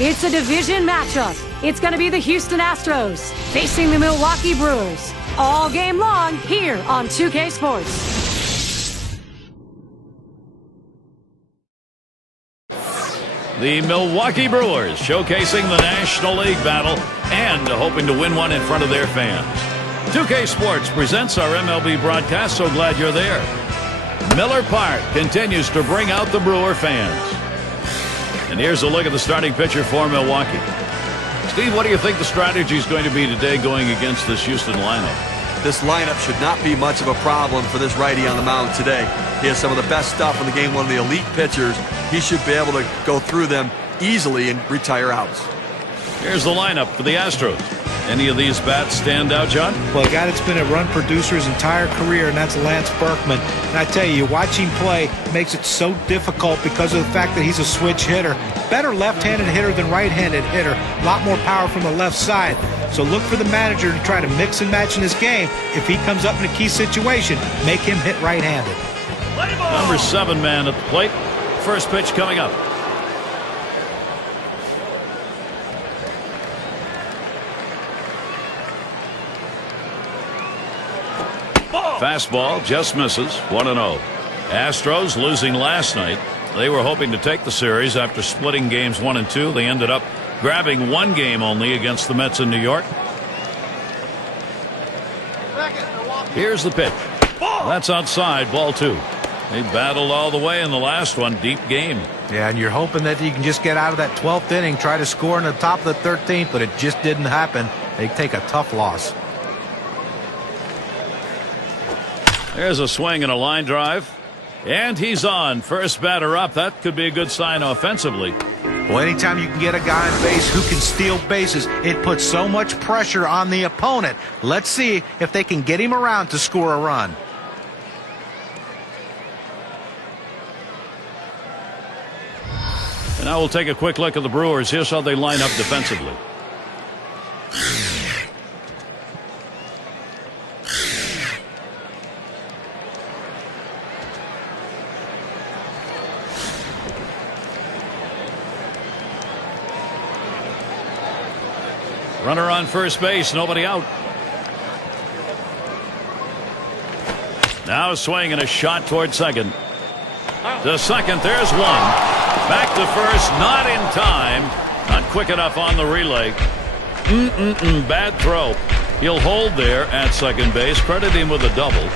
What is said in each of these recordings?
It's a division matchup. It's going to be the Houston Astros facing the Milwaukee Brewers. All game long here on 2K Sports. The Milwaukee Brewers showcasing the National League battle and hoping to win one in front of their fans. 2K Sports presents our MLB broadcast. So glad you're there. Miller Park continues to bring out the Brewer fans. And here's a look at the starting pitcher for Milwaukee. Steve, what do you think the strategy is going to be today going against this Houston lineup? This lineup should not be much of a problem for this righty on the mound today. He has some of the best stuff in the game, one of the elite pitchers. He should be able to go through them easily and retire outs. Here's the lineup for the Astros. Any of these bats stand out, John? Well, a guy that's been a run producer his entire career, and that's Lance Berkman. And I tell you, watching play makes it so difficult because of the fact that he's a switch hitter. Better left-handed hitter than right-handed hitter. A lot more power from the left side. So look for the manager to try to mix and match in his game. If he comes up in a key situation, make him hit right-handed. Number 7 man at the plate. First pitch coming up. Fastball just misses. 1-0. Astros losing last night. They were hoping to take the series after splitting games 1 and 2. They ended up grabbing one game only against the Mets in New York. Here's the pitch. That's outside, ball 2. They battled all the way in the last one. Deep game. Yeah, and you're hoping that you can just get out of that 12th inning, try to score in the top of the 13th, but it just didn't happen. They take a tough loss. There's a swing and a line drive. And he's on. First batter up. That could be a good sign offensively. Well, anytime you can get a guy on base who can steal bases, it puts so much pressure on the opponent. Let's see if they can get him around to score a run. And now we'll take a quick look at the Brewers. Here's how they line up defensively. Runner on first base, nobody out. Now a swing and a shot toward second. To second, there's one. Back to first, not in time. Not quick enough on the relay. Bad throw. He'll hold there at second base. Credit him with a double.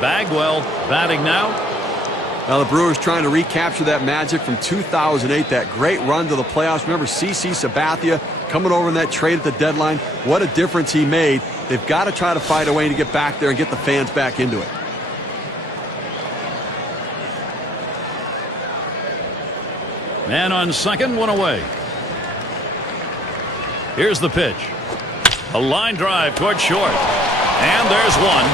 Bagwell batting now. Now the Brewers trying to recapture that magic from 2008, that great run to the playoffs. Remember CC Sabathia coming over in that trade at the deadline. What a difference he made. They've got to try to find a way to get back there and get the fans back into it. Man on second, one away. Here's the pitch. A line drive toward short. And there's one.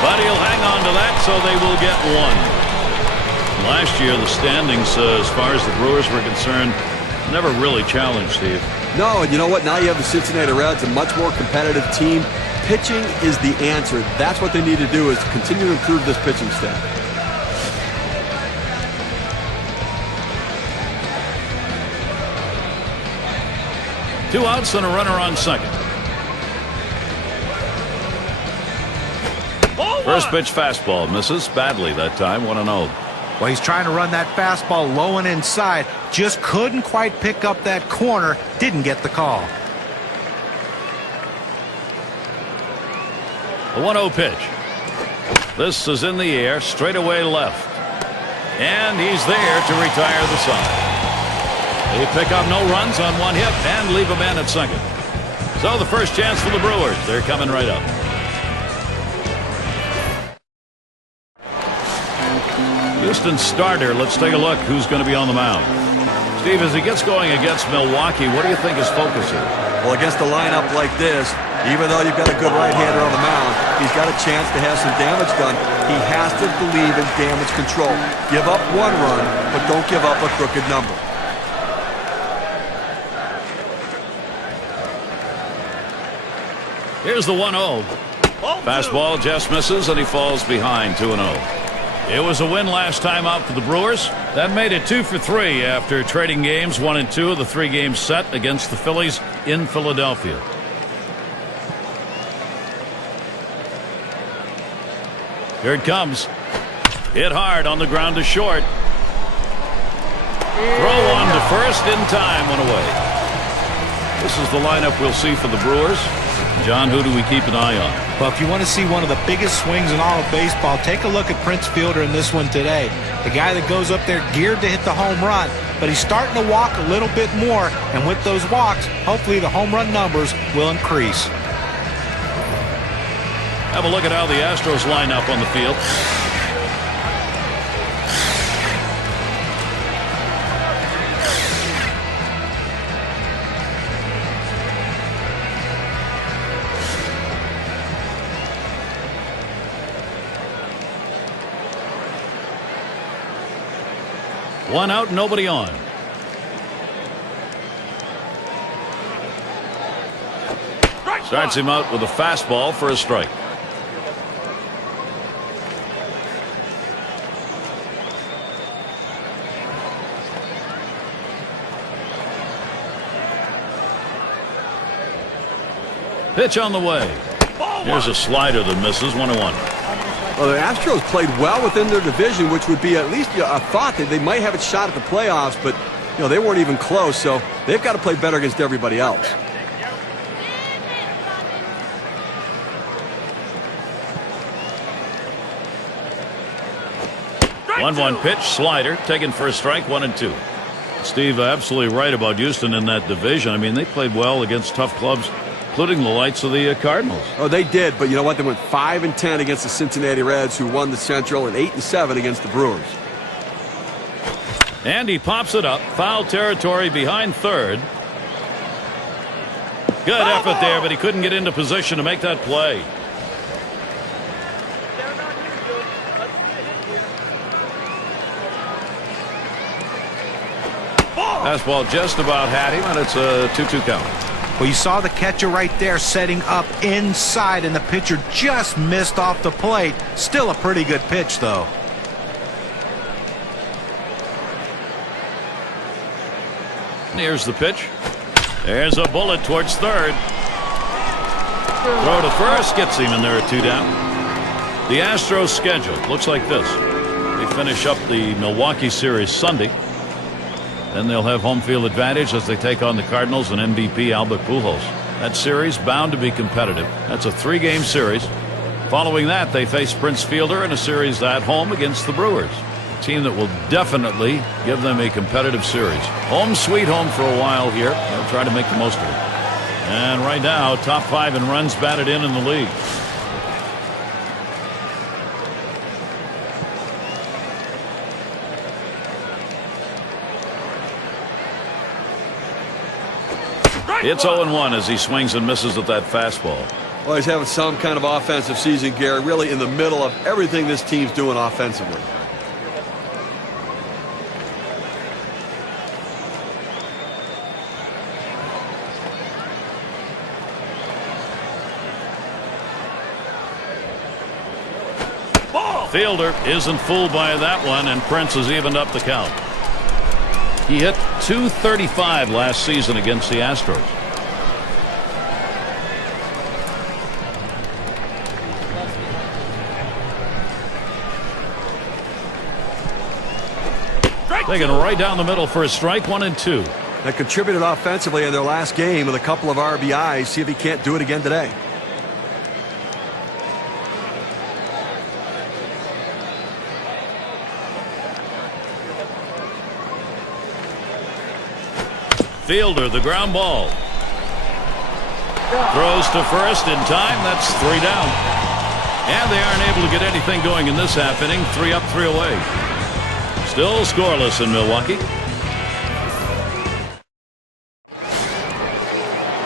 But he'll hang on to that, so they will get one. Last year, the standings, as far as the Brewers were concerned, never really challenged, Steve. No, and you know what? Now you have the Cincinnati Reds, a much more competitive team. Pitching is the answer. That's what they need to do, is to continue to improve this pitching staff. Two outs and a runner on second. First pitch fastball misses badly that time. 1-0. Well, he's trying to run that fastball low and inside. Just couldn't quite pick up that corner. Didn't get the call. A 1-0 pitch. This is in the air, straight away left. And he's there to retire the side. They pick up no runs on one hit and leave a man at second. So the first chance for the Brewers. They're coming right up. Houston starter. Let's take a look who's going to be on the mound. Steve, as he gets going against Milwaukee, what do you think his focus is? Well, against a lineup like this, even though you've got a good right-hander on the mound, he's got a chance to have some damage done. He has to believe in damage control. Give up one run, but don't give up a crooked number. Here's the 1-0. Fastball just misses, and he falls behind 2-0. It was a win last time out for the Brewers. That made it 2 for 3 after trading games 1 and 2 of the 3-game set against the Phillies in Philadelphia. Here it comes. Hit hard on the ground to short. Throw one to first in time, one away. This is the lineup we'll see for the Brewers. John, who do we keep an eye on? Well, if you want to see one of the biggest swings in all of baseball, take a look at Prince Fielder in this one today. The guy that goes up there geared to hit the home run, but he's starting to walk a little bit more, and with those walks, hopefully the home run numbers will increase. Have a look at how the Astros line up on the field. One out, nobody on. Starts him out with a fastball for a strike. Pitch on the way. Here's a slider that misses. 1-1. Well, the Astros played well within their division, which would be at least a thought that they might have a shot at the playoffs, but they weren't even close, so they've got to play better against everybody else. One pitch, slider, taken for a strike, 1-2. Steve, absolutely right about Houston in that division. I mean, they played well against tough clubs, including the likes of the Cardinals. Oh, they did, but you know what? They went 5-10 against the Cincinnati Reds, who won the Central, and 8-7 against the Brewers. And he pops it up. Foul territory behind third. Good effort there, but he couldn't get into position to make that play. Fastball just about had him, and it's a 2-2 count. Well, you saw the catcher right there setting up inside, and the pitcher just missed off the plate. Still a pretty good pitch, though. Here's the pitch. There's a bullet towards third. Throw to first gets him, and there are 2 down. The Astros schedule looks like this. They finish up the Milwaukee series Sunday. Then they'll have home field advantage as they take on the Cardinals and MVP Albert Pujols. That series bound to be competitive. That's a 3-game series. Following that, they face Prince Fielder in a series at home against the Brewers. A team that will definitely give them a competitive series. Home sweet home for a while here. They'll try to make the most of it. And right now, top 5 in runs batted in the league. It's 0-1 as he swings and misses at that fastball. Well, he's having some kind of offensive season, Gary, really in the middle of everything this team's doing offensively. Fielder isn't fooled by that one, and Prince has evened up the count. He hit .235 last season against the Astros. Taken right down the middle for a strike, 1-2. That contributed offensively in their last game with a couple of RBIs. See if he can't do it again today. Fielder, the ground ball. Throws to first in time. That's 3 down. And they aren't able to get anything going in this half inning. 3 up, 3 away. Still scoreless in Milwaukee.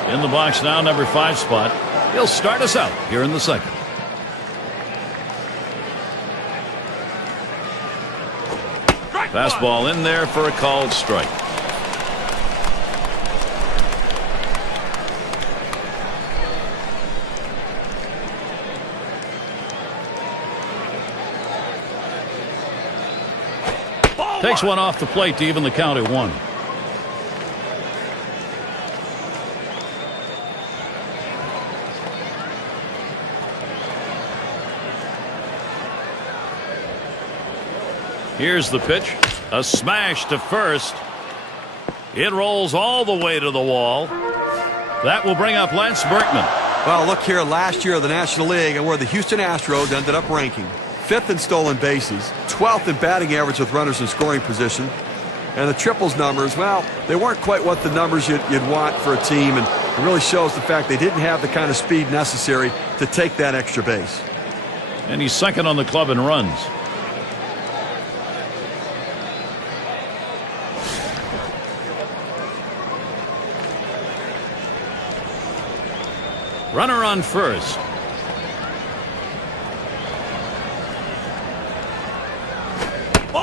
In the box now, number 5 spot. He'll start us out here in the second. Fastball in there for a called strike. Takes one off the plate to even the count at 1. Here's the pitch. A smash to first. It rolls all the way to the wall. That will bring up Lance Berkman. Well, look here, last year of the National League and where the Houston Astros ended up ranking. 5th in stolen bases, 12th in batting average with runners in scoring position. And the triples numbers, well, they weren't quite what the numbers you'd want for a team, and it really shows the fact they didn't have the kind of speed necessary to take that extra base. And he's second on the club in runs. Runner on first.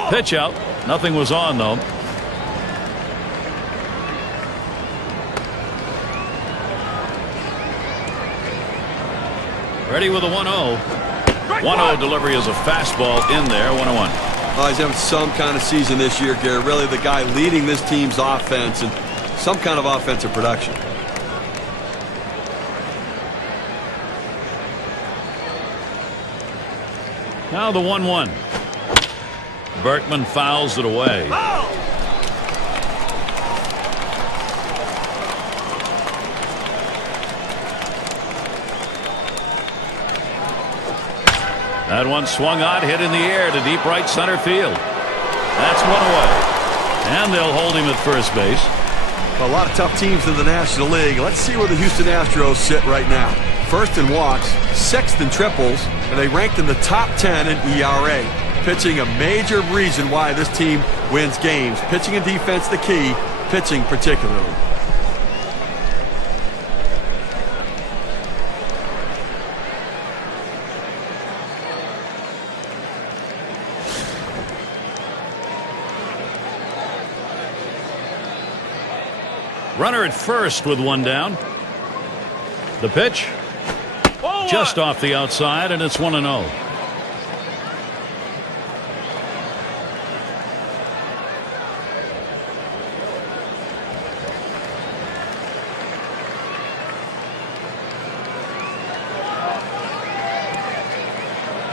Pitch out. Nothing was on, though. Ready with a 1-0. 1-0 delivery is a fastball in there. 1-1. Oh, he's having some kind of season this year, Gary. Really the guy leading this team's offense and some kind of offensive production. Now the 1-1. Berkman fouls it away. That one swung on, hit in the air to deep right center field. That's one away. And they'll hold him at first base. A lot of tough teams in the National League. Let's see where the Houston Astros sit right now. 1st in walks, 6th in triples, and they ranked in the top 10 in ERA. Pitching a major reason why this team wins games. Pitching and defense the key, pitching particularly. Runner at first with one down. The pitch just off the outside, and it's 1-0.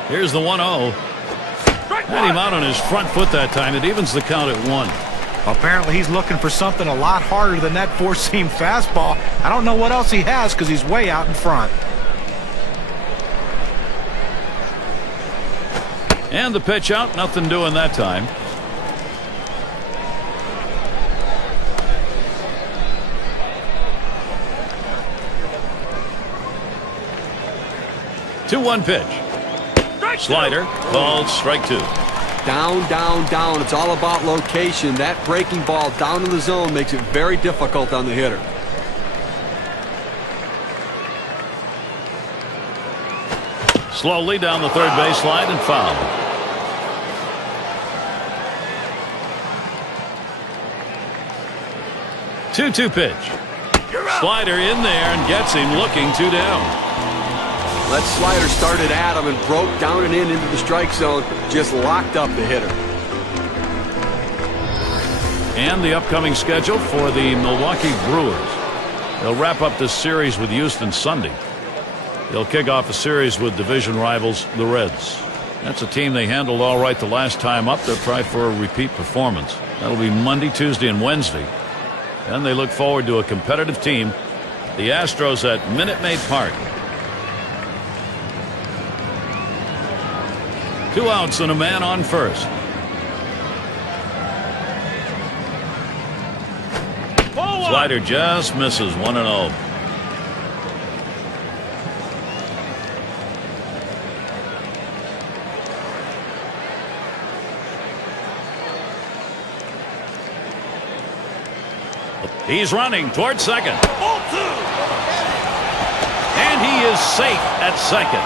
Here's the 1-0. Had him out on his front foot that time. It evens the count at 1. Apparently he's looking for something a lot harder than that four-seam fastball. I don't know what else he has because he's way out in front. And the pitch out, nothing doing that time. Two-one pitch. Slider called strike 2. Down, down, down. It's all about location. That breaking ball down in the zone makes it very difficult on the hitter. Slowly down the third baseline and foul. Two-two pitch. Slider in there and gets him looking 2 down. That slider started at him and broke down and in into the strike zone. Just locked up the hitter. And the upcoming schedule for the Milwaukee Brewers. They'll wrap up this series with Houston Sunday. They'll kick off a series with division rivals, the Reds. That's a team they handled all right the last time up. They'll try for a repeat performance. That'll be Monday, Tuesday, and Wednesday. And they look forward to a competitive team, the Astros at Minute Maid Park. 2 outs and a man on first. Slider just misses. 1-0. He's running toward second. He is safe at second.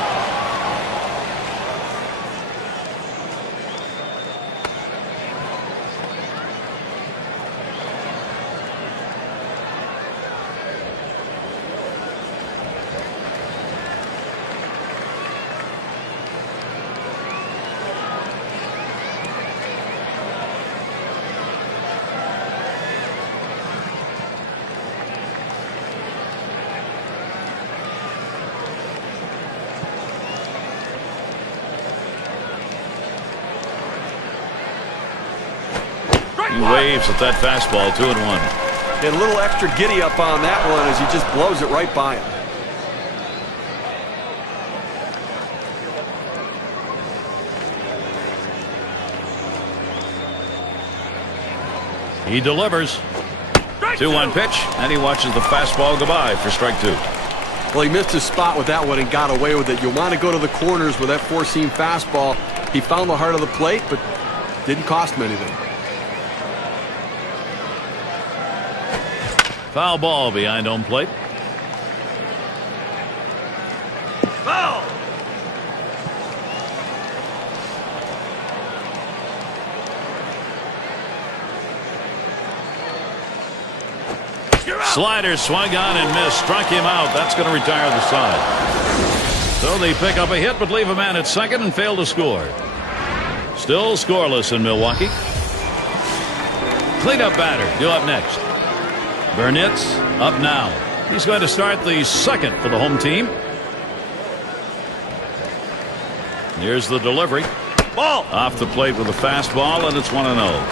He waves at that fastball, 2-1. And a little extra giddy up on that one as he just blows it right by him. He delivers. 2-1 pitch, and he watches the fastball go by for strike 2. Well, he missed his spot with that one and got away with it. You want to go to the corners with that four-seam fastball. He found the heart of the plate, but didn't cost him anything. Foul ball behind home plate. Foul! Slider swung on and missed. Struck him out. That's going to retire the side. So they pick up a hit but leave a man at second and fail to score. Still scoreless in Milwaukee. Cleanup batter due up next. Burnett's up now. He's going to start the second for the home team. Here's the delivery. Ball off the plate with a fastball, and it's 1-0.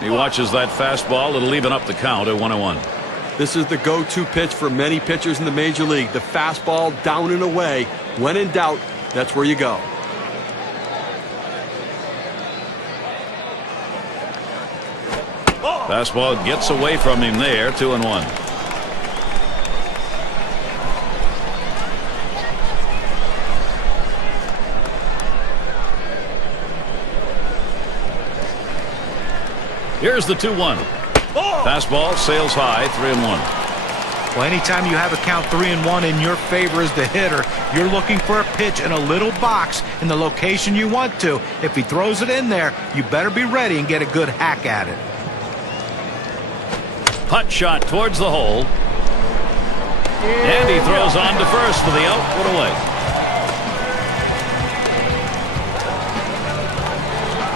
He watches that fastball. It'll even up the count at 1-1. This is the go-to pitch for many pitchers in the major league. The fastball down and away. When in doubt, that's where you go. Fastball gets away from him there. 2-1. Here's the 2-1. Fastball sails high. 3-1. Well, anytime you have a count 3-1 in your favor as the hitter, you're looking for a pitch in a little box in the location you want to. If he throws it in there, you better be ready and get a good hack at it. Putt shot towards the hole. And he throws on to first for the out. Put away.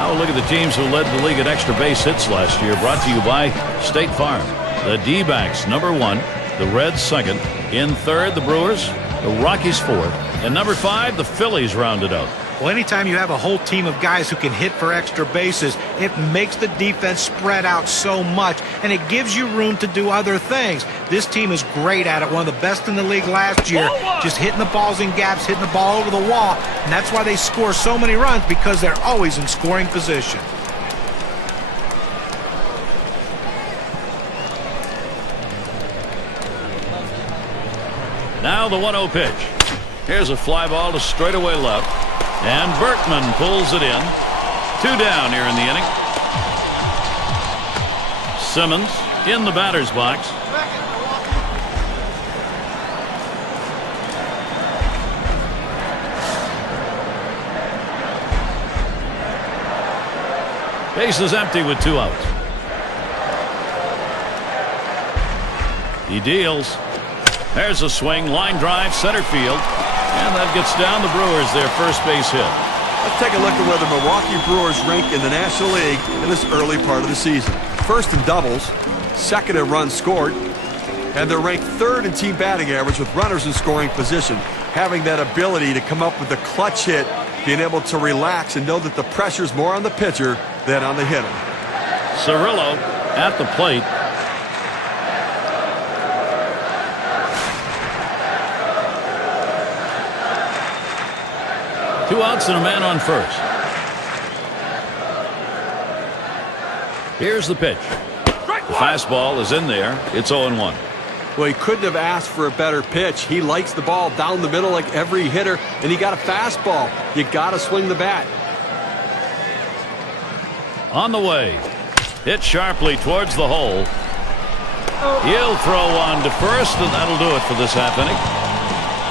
Now look at the teams who led the league at extra base hits last year. Brought to you by State Farm. The D-backs, number 1. The Reds, second. In third, the Brewers. The Rockies, fourth. And number 5, the Phillies rounded out. Well, anytime you have a whole team of guys who can hit for extra bases, it makes the defense spread out so much, and it gives you room to do other things. This team is great at it, one of the best in the league last year, just hitting the balls in gaps, hitting the ball over the wall, and that's why they score so many runs, because they're always in scoring position. Now the 1-0 pitch. Here's a fly ball to straightaway left. And Berkman pulls it in. 2 down here in the inning. Simmons in the batter's box. Base is empty with 2 outs. He deals. There's a swing, line drive, center field, and that gets down the Brewers their first base hit. Let's take a look at where the Milwaukee Brewers rank in the National League in this early part of the season. First in doubles, second in runs scored, and they're ranked third in team batting average with runners in scoring position. Having that ability to come up with a clutch hit, being able to relax and know that the pressure's more on the pitcher than on the hitter. Cirillo at the plate. Two outs and a man on first. Here's the pitch. The fastball is in there. It's 0-1. Well, he couldn't have asked for a better pitch. He likes the ball down the middle like every hitter, and he got a fastball. You got to swing the bat. On the way. Hit sharply towards the hole. He'll throw one to first, and that'll do it for this half inning.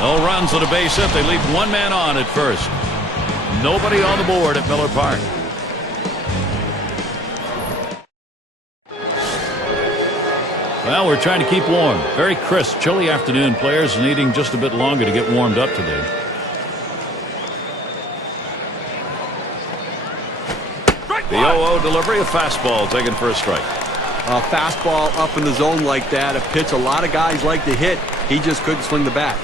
No runs on a base hit. They leave one man on at first. Nobody on the board at Miller Park. Well, we're trying to keep warm. Very crisp, chilly afternoon. Players needing just a bit longer to get warmed up today. The 0-0 delivery, a fastball taken for a strike. A fastball up in the zone like that, a pitch a lot of guys like to hit. He just couldn't swing the bat.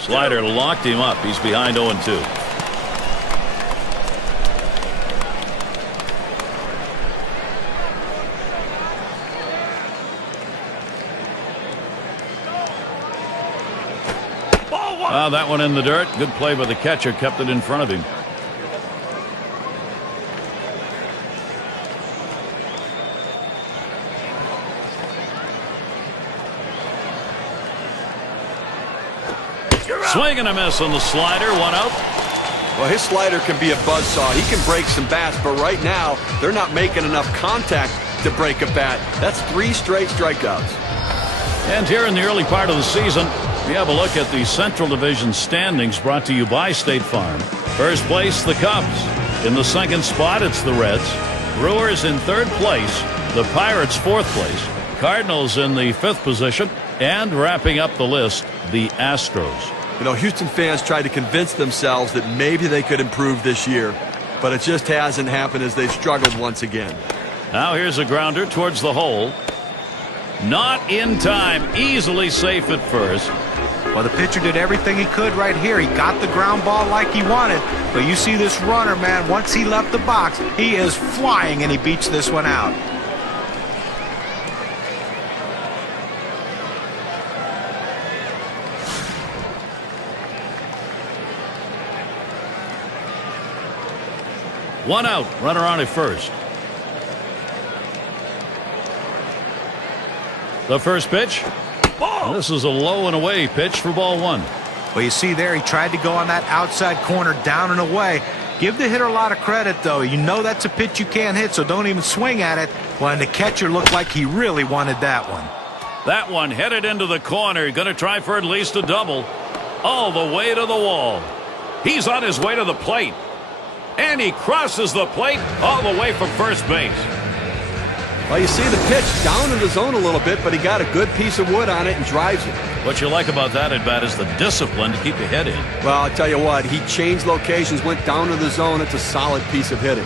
Slider locked him up. He's behind 0-2. That one in the dirt. Good play by the catcher. Kept it in front of him. Swing and a miss on the slider. 1 out. Well, his slider can be a buzzsaw. He can break some bats, but right now they're not making enough contact to break a bat. That's 3 straight strikeouts. And here in the early part of the season, we have a look at the Central Division standings brought to you by State Farm. First place, the Cubs. In the second spot, it's the Reds. Brewers in third place. The Pirates fourth place. Cardinals in the 5th position. And wrapping up the list, the Astros. You know, Houston fans tried to convince themselves that maybe they could improve this year, but it just hasn't happened as they've struggled once again. Now here's a grounder towards the hole. Not in time. Easily safe at first. Well, the pitcher did everything he could right here. He got the ground ball like he wanted. But you see this runner, man, once he left the box, he is flying, and he beats this one out. One out. Runner on at first. The first pitch. This is a low and away pitch for ball 1. Well, you see there, he tried to go on that outside corner, down and away. Give the hitter a lot of credit, though. You know that's a pitch you can't hit, so don't even swing at it. Well, and the catcher looked like he really wanted that one. That one headed into the corner. Going to try for at least a double. All the way to the wall. He's on his way to the plate. And he crosses the plate all the way from first base. Well, you see the pitch down in the zone a little bit, but he got a good piece of wood on it and drives it. What you like about that at bat is the discipline to keep your head in. Well, I'll tell you what, he changed locations, went down to the zone. It's a solid piece of hitting.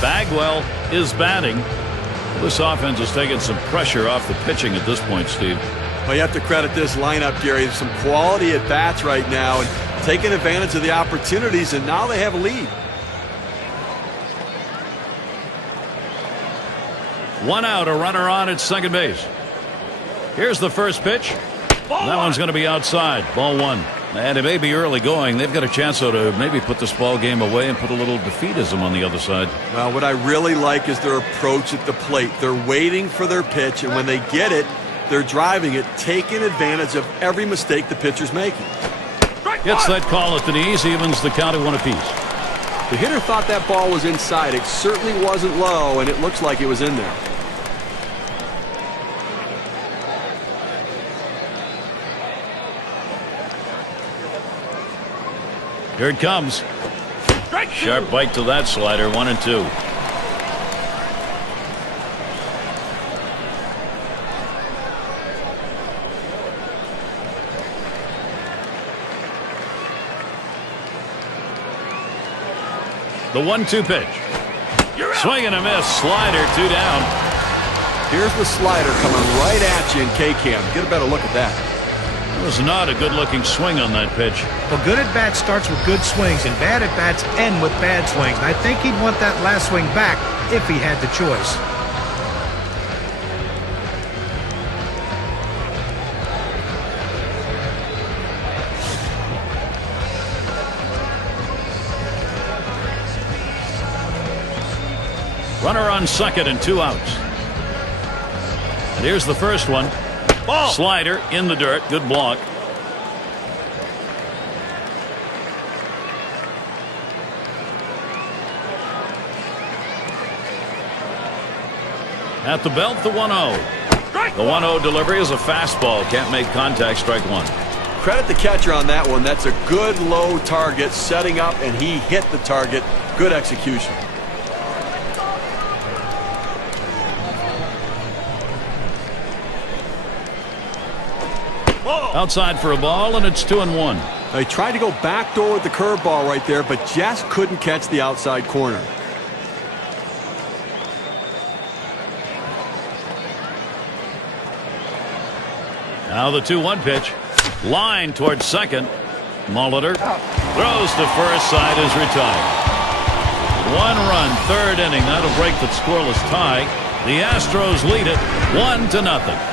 Bagwell is batting. This offense is taking some pressure off the pitching at this point, Steve. Well, you have to credit this lineup, Gary. Some quality at bats right now and taking advantage of the opportunities, and now they have a lead. 1 out, a runner on at second base. Here's the first pitch. That one's going to be outside. Ball 1. And it may be early going. They've got a chance, though, to maybe put this ball game away and put a little defeatism on the other side. Well, what I really like is their approach at the plate. They're waiting for their pitch, and when they get it, they're driving it, taking advantage of every mistake the pitcher's making. Gets that call at the knees, evens the count at 1 apiece. The hitter thought that ball was inside. It certainly wasn't low, and it looks like it was in there. Here it comes. Sharp bite to that slider. 1-2. The 1-2 pitch. Swing and a miss. Slider, 2 down. Here's the slider coming right at you in K-Cam. Get a better look at that. It was not a good-looking swing on that pitch. Well, good at-bat starts with good swings, and bad at-bats end with bad swings. And I think he'd want that last swing back if he had the choice. Runner on second and 2 outs. And here's the first one. Ball. Slider in the dirt. Good block. At the belt, the 1-0. The 1-0 delivery is a fastball. Can't make contact. Strike one. Credit the catcher on that one. That's a good low target, setting up, and he hit the target. Good execution. Outside for a ball, and it's 2-1. They tried to go backdoor with the curveball right there, but just couldn't catch the outside corner. Now the 2-1 pitch. Line towards second. Molitor throws to first. Side is retired. 1 run, 3rd inning. That'll break the scoreless tie. The Astros lead it 1-0.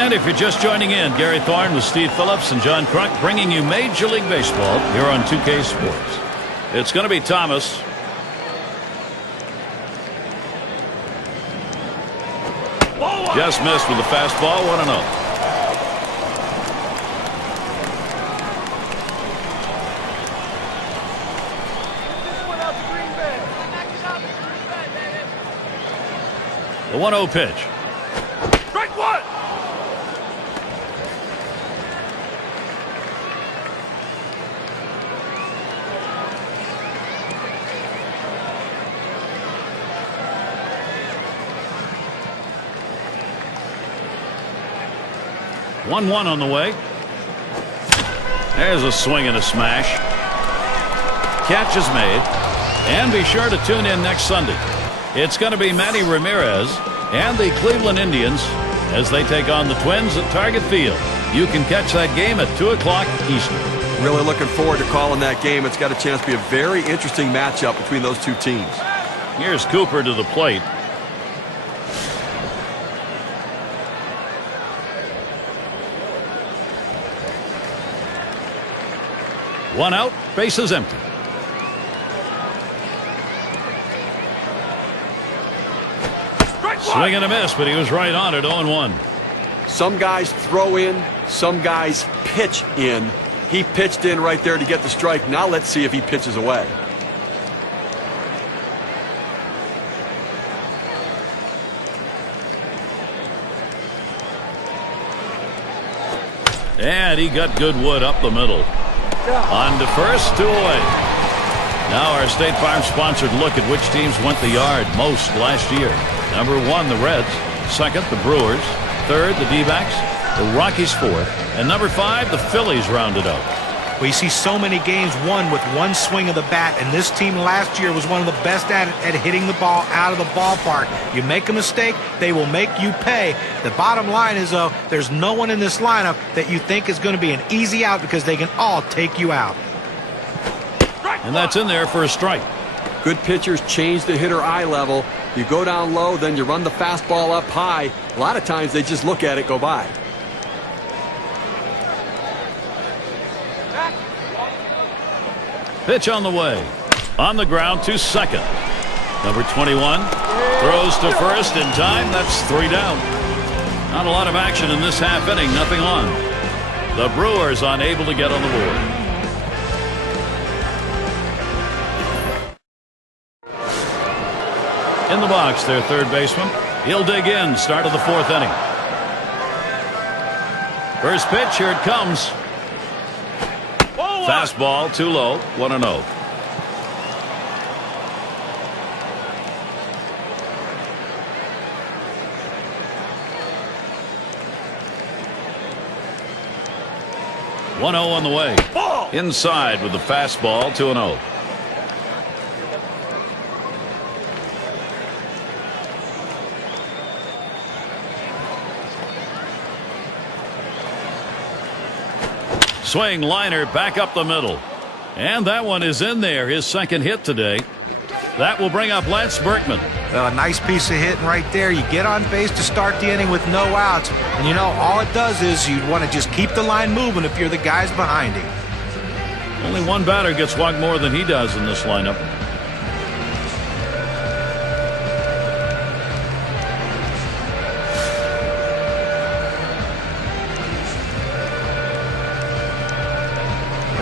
And if you're just joining in, Gary Thorne with Steve Phillips and John Kruk bringing you Major League Baseball here on 2K Sports. It's going to be Thomas. Just missed with the fastball. 1-0. The 1-0 pitch. Strike one. One on the way. There's a swing and a smash. Catch is made. And be sure to tune in next Sunday. It's going to be Manny Ramirez and the Cleveland Indians as they take on the Twins at Target Field. You can catch that game at 2 o'clock Eastern. Really looking forward to calling that game. It's got a chance to be a very interesting matchup between those two teams. Here's Cooper to the plate. One out, bases empty. Swing and a miss, but he was right on it. 0-1. Some guys throw in, some guys pitch in. He pitched in right there to get the strike. Now let's see if he pitches away. And he got good wood up the middle. On to first, 2 away. Now our State Farm sponsored look at which teams went the yard most last year. Number 1, the Reds. 2nd, the Brewers. 3rd, the D-backs. The Rockies 4th. And number 5, the Phillies rounded out. Well, you see so many games won with one swing of the bat, and this team last year was one of the best at hitting the ball out of the ballpark. You make a mistake, they will make you pay. The bottom line is, though, there's no one in this lineup that you think is going to be an easy out because they can all take you out. And that's in there for a strike. Good pitchers change the hitter eye level. You go down low, then you run the fastball up high. A lot of times they just look at it go by. Pitch on the way. On the ground to second. Number 21 throws to first in time. That's 3 down. Not a lot of action in this half inning. Nothing on. The Brewers unable to get on the board. In the box, their third baseman. He'll dig in. Start of the 4th inning. First pitch. Here it comes. Fastball too low. 1-0. On the way. Inside with the fastball. 2-0. Swing liner back up the middle. And that one is in there. His second hit today. That will bring up Lance Berkman. Well, a nice piece of hitting right there. You get on base to start the inning with no outs. And, you know, all it does is you want to just keep the line moving if you're the guys behind him. Only one batter gets walked more than he does in this lineup.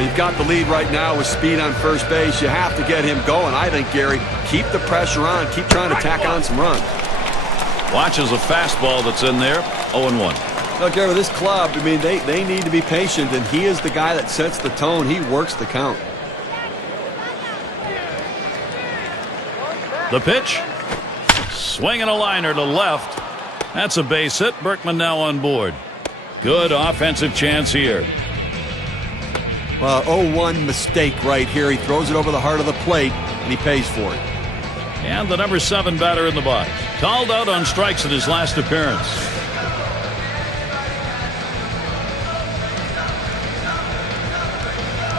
You've got the lead right now with speed on first base. You have to get him going, I think, Gary. Keep the pressure on. Keep trying to tack on some runs. Watches a fastball that's in there. 0-1. Now, Gary, with this club, I mean, they need to be patient, and he is the guy that sets the tone. He works the count. The pitch. Swinging a liner to left. That's a base hit. Berkman now on board. Good offensive chance here. 0-1 mistake right here. He throws it over the heart of the plate, and he pays for it. And the number 7 batter in the box. Called out on strikes in his last appearance.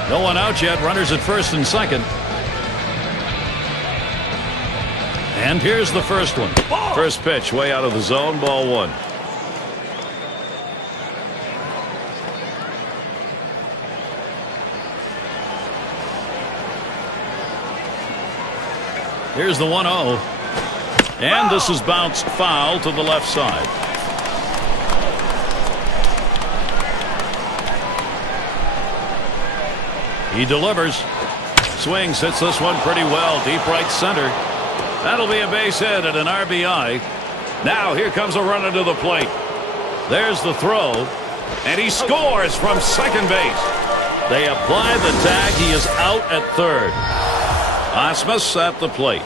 No one out yet. Runners at first and second. And here's the first one. First pitch way out of the zone. Ball 1. Here's the 1-0. And this is bounced foul to the left side. He delivers. Swings, hits this one pretty well. Deep right center. That'll be a base hit and an RBI. Now here comes a runner to the plate. There's the throw. And he scores from second base. They apply the tag. He is out at third. Asmus at the plate.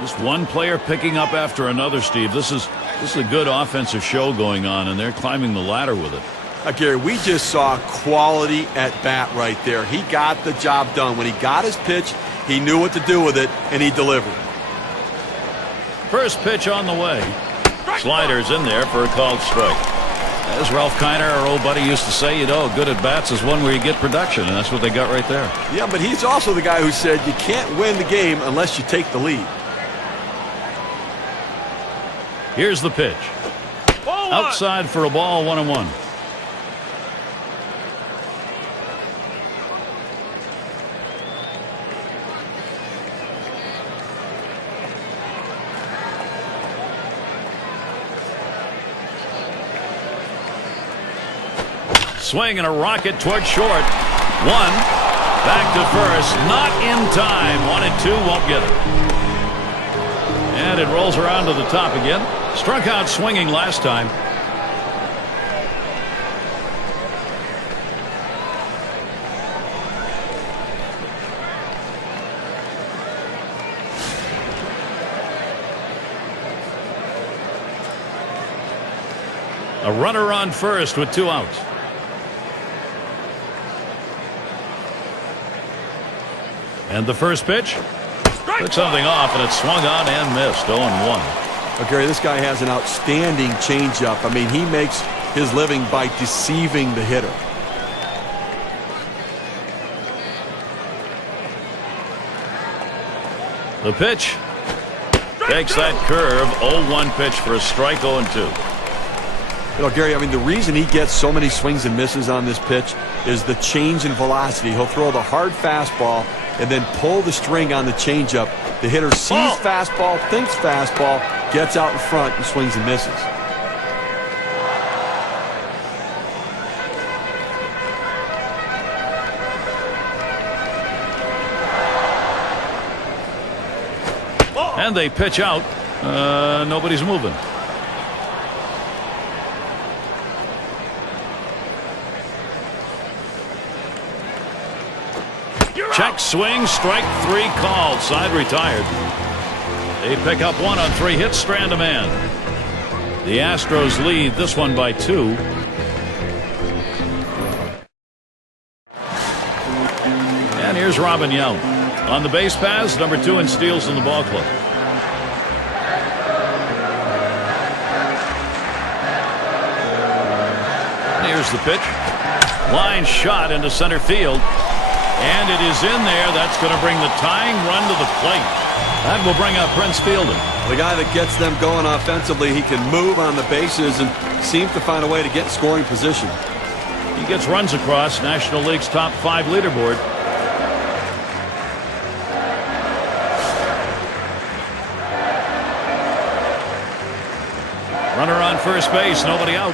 Just one player picking up after another, Steve. This is a good offensive show going on, and they're climbing the ladder with it. Gary, we just saw quality at bat right there. He got the job done. When he got his pitch, he knew what to do with it, and he delivered. First pitch on the way. Sliders in there for a called strike. As Ralph Kiner, our old buddy, used to say, good at bats is one where you get production, and that's what they got right there. Yeah, but he's also the guy who said you can't win the game unless you take the lead. Here's the pitch. Outside for a ball, 1-1. Swing and a rocket toward short. 1. Back to first. Not in time. 1-2. Won't get it. And it rolls around to the top again. Struck out swinging last time. A runner on first with 2 outs. And the first pitch took something off, and it swung on and missed. 0-1. Gary, this guy has an outstanding changeup. I mean, he makes his living by deceiving the hitter. The pitch takes that curve. 0-1 pitch for a strike. 0-2. Gary, I mean, the reason he gets so many swings and misses on this pitch is the change in velocity. He'll throw the hard fastball and then pull the string on the changeup. The hitter sees fastball, thinks fastball, gets out in front, and swings and misses. And they pitch out. Nobody's moving. Check swing, strike 3 called. Side retired. They pick up 1 on 3 hits, strand a man. The Astros lead this one by 2. And here's Robin Young. On the base paths, number 2 in steals in the ball club. And here's the pitch. Line shot into center field. And it is in there. That's going to bring the tying run to the plate. That will bring up Prince Fielder. The guy that gets them going offensively. He can move on the bases and seems to find a way to get in scoring position. He gets runs across National League's top 5 leaderboard. first base, nobody out.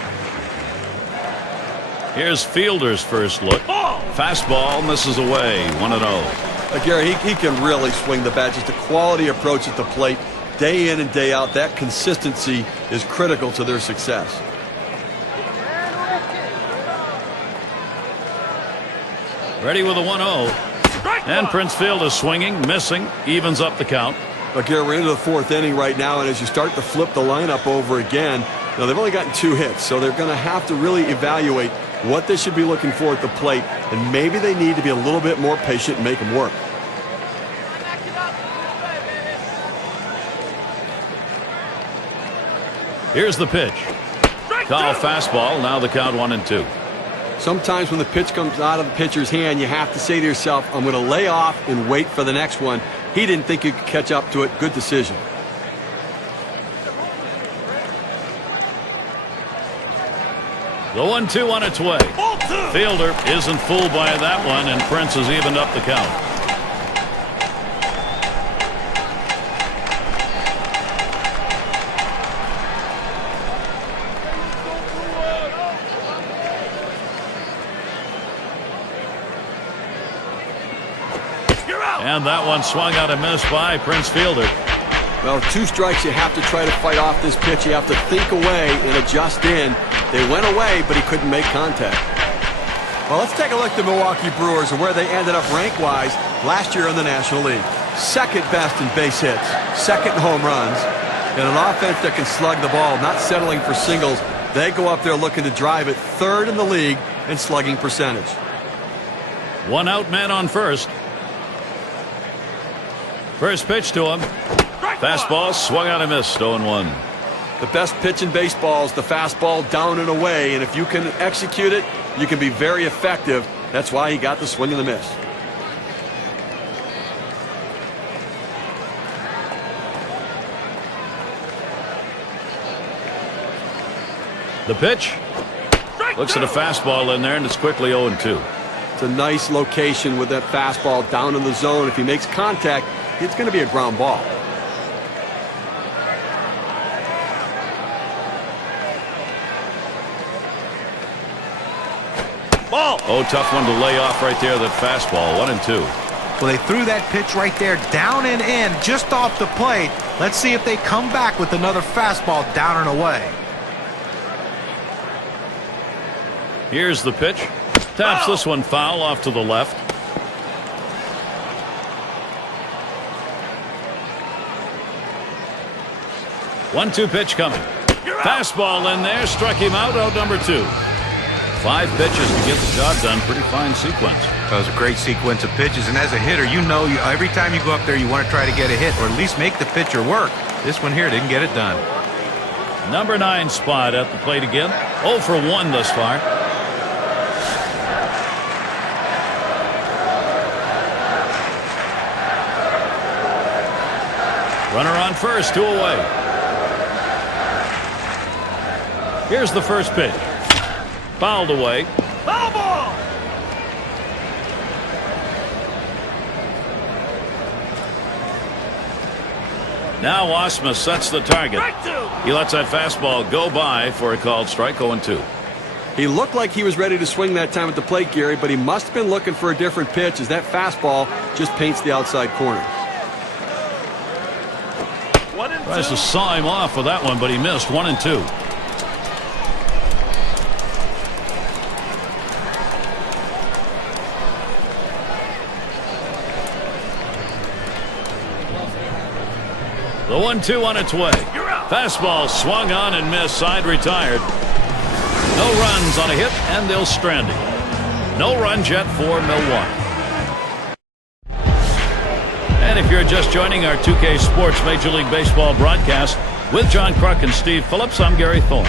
Here's Fielder's first look. Fastball misses away, 1-0. Gary, he can really swing the bat. Just a quality approach at the plate, day in and day out. That consistency is critical to their success. Ready with a 1-0. And Prince Fielder is swinging, missing, evens up the count. But Gary, we're into the fourth inning right now, and as you start to flip the lineup over again, now they've only gotten 2 hits, so they're going to have to really evaluate what they should be looking for at the plate, and maybe they need to be a little bit more patient and make them work. Here's the pitch. Call fastball, now the count 1-2. Sometimes when the pitch comes out of the pitcher's hand, you have to say to yourself, I'm going to lay off and wait for the next one. He didn't think he could catch up to it. Good decision. The 1-2 on its way. Fielder isn't fooled by that one, and Prince has evened up the count. And that one swung out and missed by Prince Fielder. Well, 2 strikes, you have to try to fight off this pitch. You have to think away and adjust in. They went away, but he couldn't make contact. Well, let's take a look at the Milwaukee Brewers and where they ended up rank-wise last year in the National League. Second best in base hits, second in home runs, and an offense that can slug the ball, not settling for singles. They go up there looking to drive it, third in the league in slugging percentage. 1 out, man on first. First pitch to him. Fastball swung out and missed, 0-1. The best pitch in baseball is the fastball down and away, and if you can execute it, you can be very effective. That's why he got the swing and the miss. The pitch. Looks at a fastball in there, and it's quickly 0-2. It's a nice location with that fastball down in the zone. If he makes contact, it's going to be a ground ball. Ball. Oh, tough one to lay off right there, that fastball, 1-2. Well, they threw that pitch right there down and in, just off the plate. Let's see if they come back with another fastball down and away. Here's the pitch. Taps this one foul off to the left. One-two pitch coming. Fastball in there, struck him out, out number 2. 5 pitches to get the job done. Pretty fine sequence. That was a great sequence of pitches, and as a hitter, you know every time you go up there, you want to try to get a hit or at least make the pitcher work. This one here didn't get it done. Number 9 spot at the plate again. 0 for 1 thus far. Runner on first, 2 away. Here's the first pitch. Fouled away. Foul ball! Now Osmus sets the target. He lets that fastball go by for a called strike, 0-2. He looked like he was ready to swing that time at the plate, Gary, but he must have been looking for a different pitch as that fastball just paints the outside corner. Tries to saw him off with that one, but he missed, 1-2. The 1-2 on its way. Fastball swung on and missed. Side retired. No runs on a hit, and they'll strand him. No runs yet for Milwaukee. And if you're just joining our 2K Sports Major League Baseball broadcast with John Kruk and Steve Phillips, I'm Gary Thorne.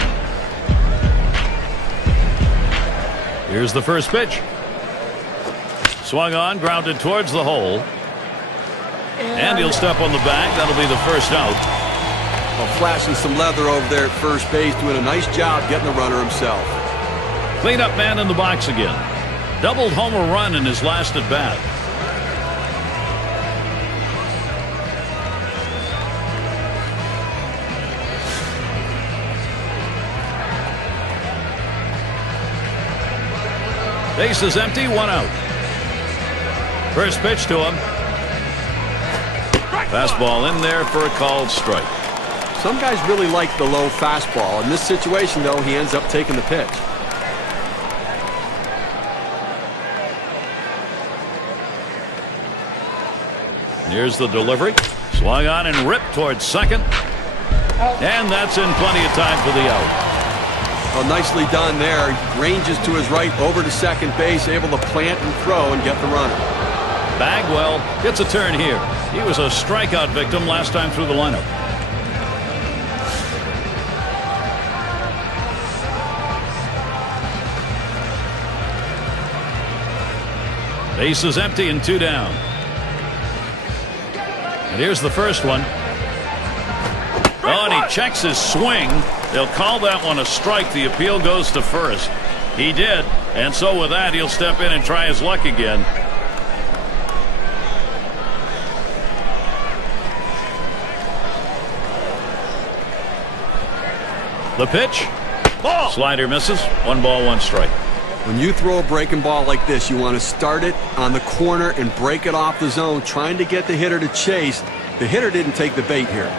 Here's the first pitch. Swung on, grounded towards the hole. And he'll step on the bag. That'll be the first out. Well, flashing some leather over there at first base, doing a nice job getting the runner himself. Cleanup man in the box again. Doubled homer run in his last at bat. Base is empty, 1 out. First pitch to him. Fastball in there for a called strike. Some guys really like the low fastball. In this situation, though, he ends up taking the pitch. Here's the delivery. Swung on and ripped towards second. And that's in plenty of time for the out. Well, nicely done there. Ranges to his right over to second base, able to plant and throw and get the runner. Bagwell gets a turn here. He was a strikeout victim last time through the lineup. Base is empty and 2 down. And here's the first one. Oh, and he checks his swing. They'll call that one a strike. The appeal goes to first. He did, and so with that, he'll step in and try his luck again. The pitch. Ball. Slider misses. 1 ball, 1 strike. When you throw a breaking ball like this, you want to start it on the corner and break it off the zone, trying to get the hitter to chase. The hitter didn't take the bait here.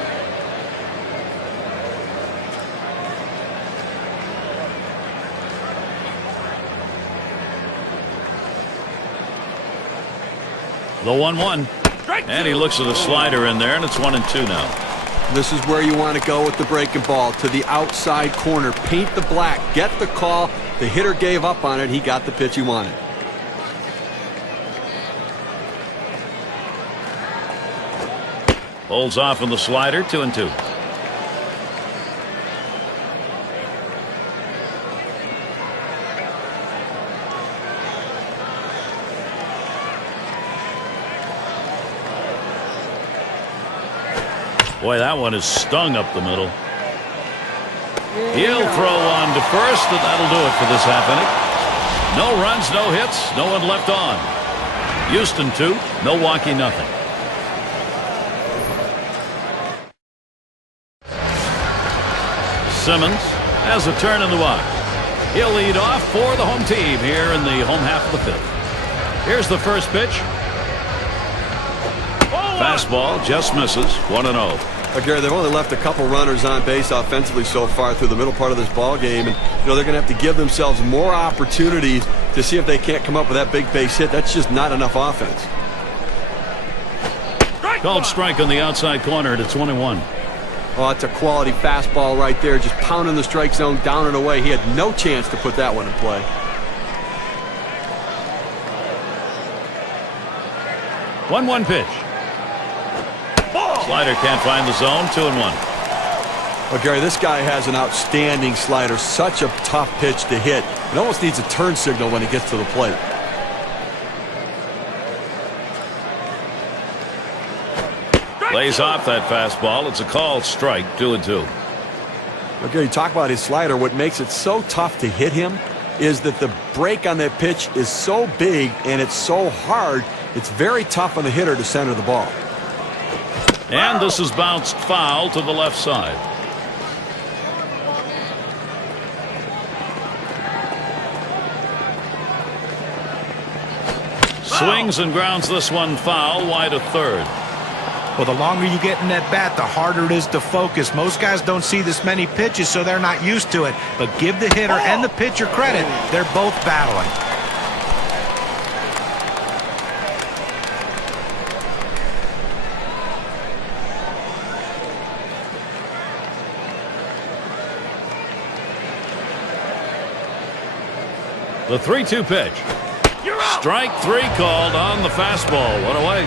The 1-1. And he looks at a slider in there, and it's 1-2 now. This is where you want to go with the breaking ball, to the outside corner. Paint the black. Get the call. The hitter gave up on it. He got the pitch he wanted. Holds off on the slider, 2-2. Boy, that one is stung up the middle. He'll throw on to first, and that'll do it for this half inning. No runs, no hits, no one left on. Houston 2, Milwaukee nothing. Simmons has a turn in the box. He'll lead off for the home team here in the home half of the 5th. Here's the first pitch. Fastball just misses. 1-0. Gary, they've only left a couple runners on base offensively so far through the middle part of this ball game, and they're going to have to give themselves more opportunities to see if they can't come up with that big base hit. That's just not enough offense. Called strike on the outside corner to 21. Oh, it's a quality fastball right there, just pounding the strike zone down and away. He had no chance to put that one in play. One pitch. Slider can't find the zone. 2-1. Well, Gary, this guy has an outstanding slider. Such a tough pitch to hit. It almost needs a turn signal when he gets to the plate. Lays off that fastball. It's a called strike. 2-2. Well, Gary, talk about his slider. What makes it so tough to hit him is that the break on that pitch is so big and it's so hard. It's very tough on the hitter to center the ball. And this is bounced foul to the left side. Swings and grounds this one foul, wide of third. Well, the longer you get in that bat, the harder it is to focus. Most guys don't see this many pitches, so they're not used to it. But give the hitter and the pitcher credit. They're both battling. The 3-2 pitch. Strike 3 called on the fastball. 1 away.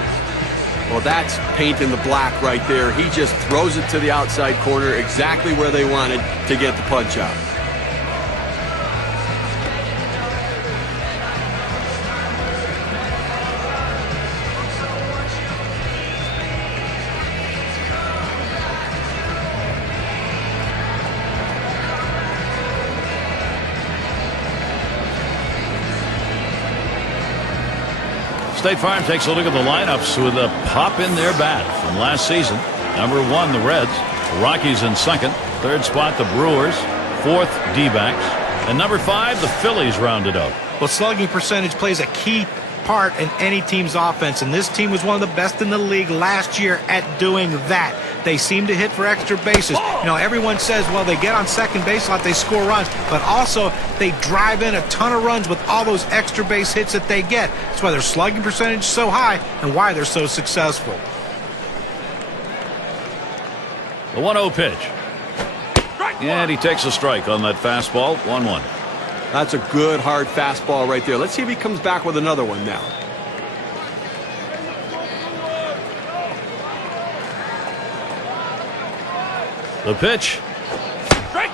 Well, that's painting the black right there. He just throws it to the outside corner exactly where they wanted to get the punch out. State Farm takes a look at the lineups with a pop in their bat from last season. Number 1, the Reds. The Rockies in second. Third spot, the Brewers. Fourth, D-backs. And number 5, the Phillies rounded up. Well, slugging percentage plays a key part in any team's offense, and this team was one of the best in the league last year at doing that. They seem to hit for extra bases. You know, everyone says, well, they get on second base a lot, they score runs, but also they drive in a ton of runs with all those extra base hits that they get. That's why their slugging percentage is so high and why they're so successful. The 1-0 pitch. And he takes a strike on that fastball. 1-1. That's a good, hard fastball right there. Let's see if he comes back with another one now. The pitch.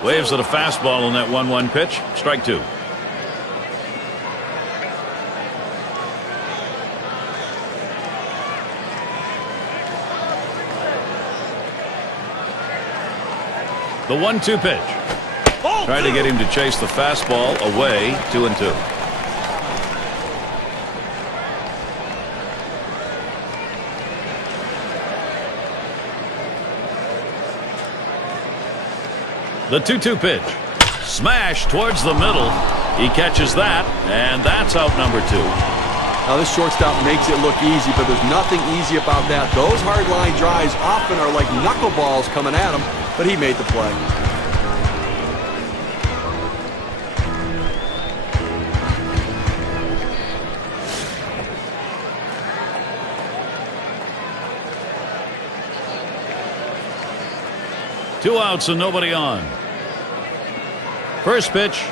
Waves at a fastball on that 1-1 pitch. Strike 2. The 1-2 pitch. Trying to get him to chase the fastball away. 2-2. The 2-2 pitch. Smash towards the middle. He catches that, and that's out number 2. Now this shortstop makes it look easy, but there's nothing easy about that. Those hard line drives often are like knuckleballs coming at him, but he made the play. Two outs and nobody on. First pitch.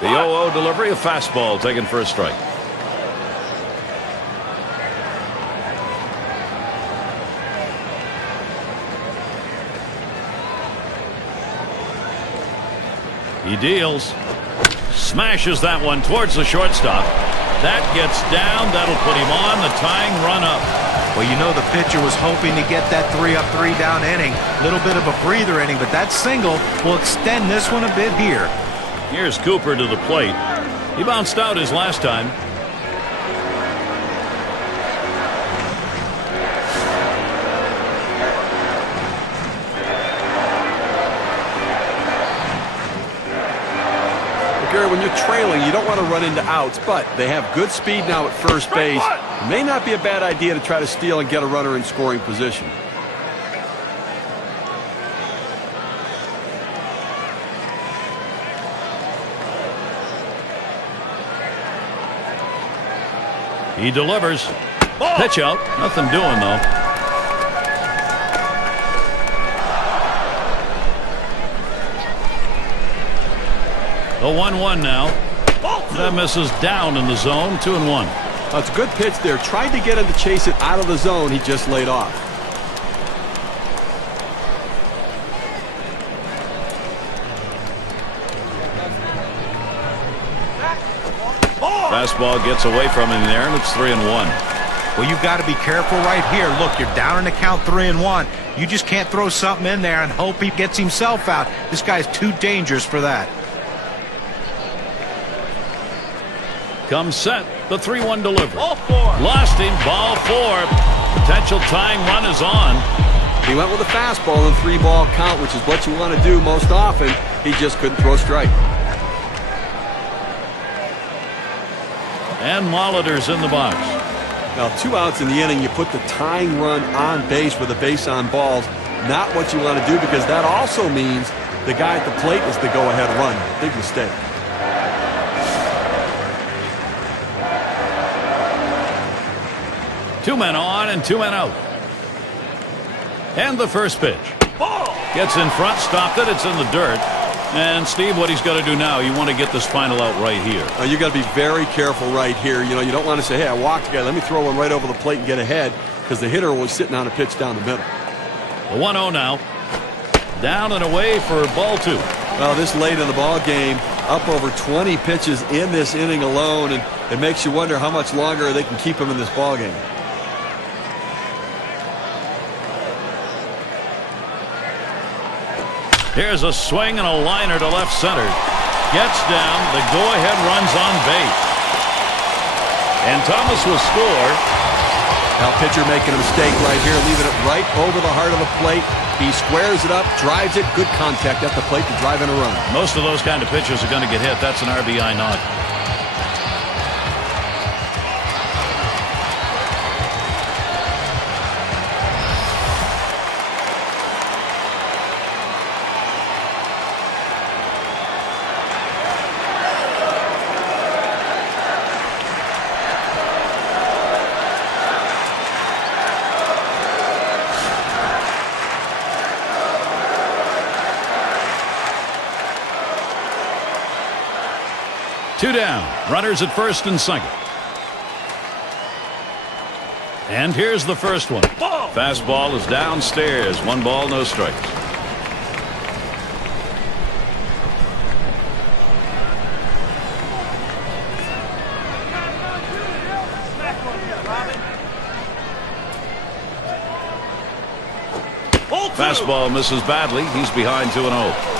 The 0-0 delivery, a fastball taken for a strike. He deals. Smashes that one towards the shortstop. That gets down. That'll put him on the tying run up. Well, you know the pitcher was hoping to get that 3-up, 3-down inning. A little bit of a breather inning, but that single will extend this one a bit here. Here's Cooper to the plate. He bounced out his last time. Gary, when you're trailing, you don't want to run into outs, but they have good speed now at first base. It may not be a bad idea to try to steal and get a runner in scoring position. He delivers. Pitch out. Nothing doing, though. The 1-1 now. That misses down in the zone. 2-1. That's a good pitch there. Tried to get him to chase it out of the zone. He just laid off. Fastball gets away from him there, and it's 3-1. Well, you've got to be careful right here. Look, you're down in the count 3-1. You just can't throw something in there and hope he gets himself out. This guy's too dangerous for that. Comes set. The 3-1 delivery. Lost him. Ball 4. Potential tying run is on. He went with a fastball in 3-ball count, which is what you want to do most often. He just couldn't throw a strike. And Molitor's in the box. Now, 2 outs in the inning, you put the tying run on base with a base on balls. Not what you want to do, because that also means the guy at the plate is the go-ahead run. Big mistake. Two men on and 2 men out. And the first pitch. Gets in front, stopped it. It's in the dirt. And, Steve, what he's got to do now, you want to get this final out right here. You got to be very careful right here. You know, you don't want to say, hey, I walked a guy, let me throw one right over the plate and get ahead, because the hitter was sitting on a pitch down the middle. The 1-0 now. Down and away for ball 2. Well, this late in the ball game, up over 20 pitches in this inning alone, and it makes you wonder how much longer they can keep him in this ball game. Here's a swing and a liner to left center. Gets down. The go-ahead run's on base. And Thomas will score. Now pitcher making a mistake right here, leaving it right over the heart of the plate. He squares it up, drives it, good contact at the plate to drive in a run. Most of those kind of pitches are going to get hit. That's an RBI knock. Two down, runners at first and second. And here's the first one. Fastball is downstairs. 1 ball, no strikes. Fastball misses badly. He's behind 2-0.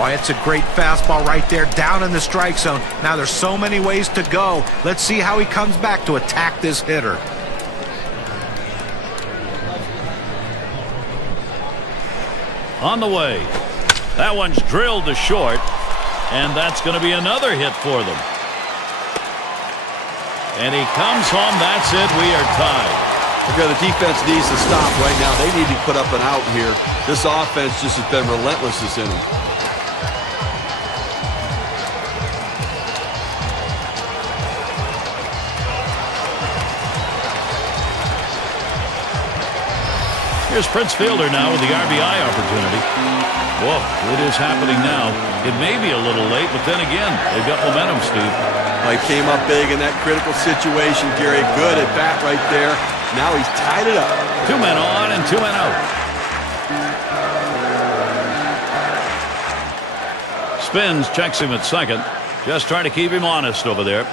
Oh, it's a great fastball right there, down in the strike zone. Now there's so many ways to go. Let's see how he comes back to attack this hitter. On the way. That one's drilled to short, and that's going to be another hit for them. And he comes home. That's it. We are tied. Okay, the defense needs to stop right now. They need to put up an out here. This offense just has been relentless this inning. Here's Prince Fielder now with the RBI opportunity. Whoa, it is happening now. It may be a little late, but then again, they've got momentum, Steve. He came up big in that critical situation, Gary. Good at bat right there. Now he's tied it up. 2 men on and 2 men out. Spins, checks him at second. Just trying to keep him honest over there.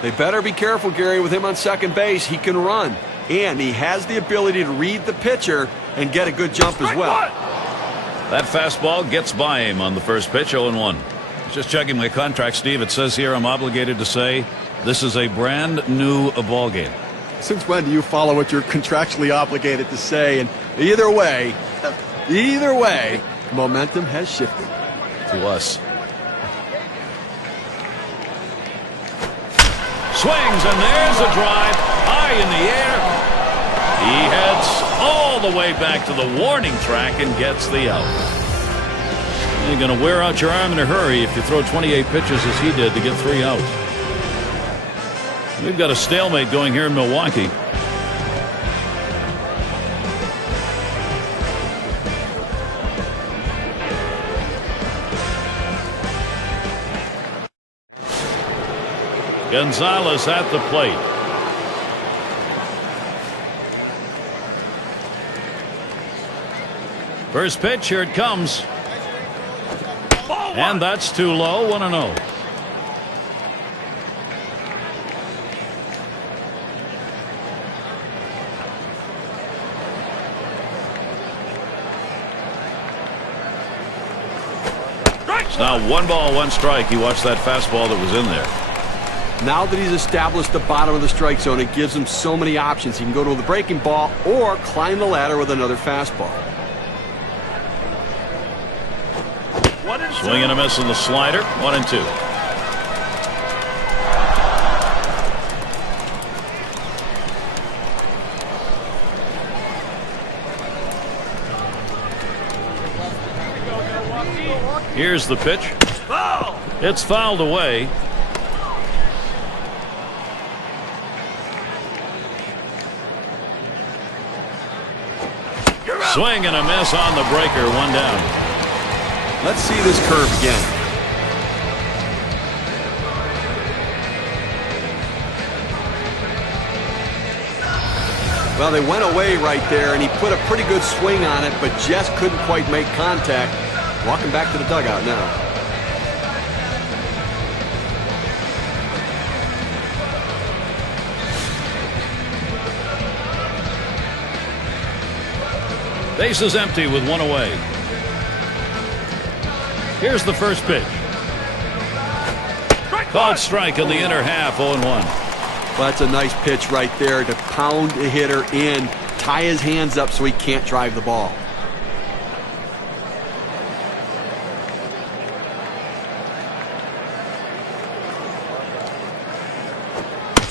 They better be careful, Gary, with him on second base. He can run. And he has the ability to read the pitcher and get a good jump as well. That fastball gets by him on the first pitch, 0-1. Just checking my contract, Steve. It says here I'm obligated to say this is a brand new ball game. Since when do you follow what you're contractually obligated to say? And either way, momentum has shifted. To us. Swings, and there's a drive high in the air. He heads all the way back to the warning track and gets the out. You're going to wear out your arm in a hurry if you throw 28 pitches as he did to get 3 outs. We've got a stalemate going here in Milwaukee. Gonzalez at the plate. First pitch, here it comes. And that's too low, 1-0. It's now 1 ball, 1 strike. You watch that fastball that was in there. Now that he's established the bottom of the strike zone, it gives him so many options. He can go to the breaking ball or climb the ladder with another fastball. Swing and a miss on the slider, 1-2. Here's the pitch. It's fouled away. Swing and a miss on the breaker, 1 down. Let's see this curve again. Well, they went away right there, and he put a pretty good swing on it, but just couldn't quite make contact. Walking back to the dugout now. Base is empty with 1 away. Here's the first pitch. Called strike in the inner half, 0-1. Well, that's a nice pitch right there to pound a hitter in, tie his hands up so he can't drive the ball.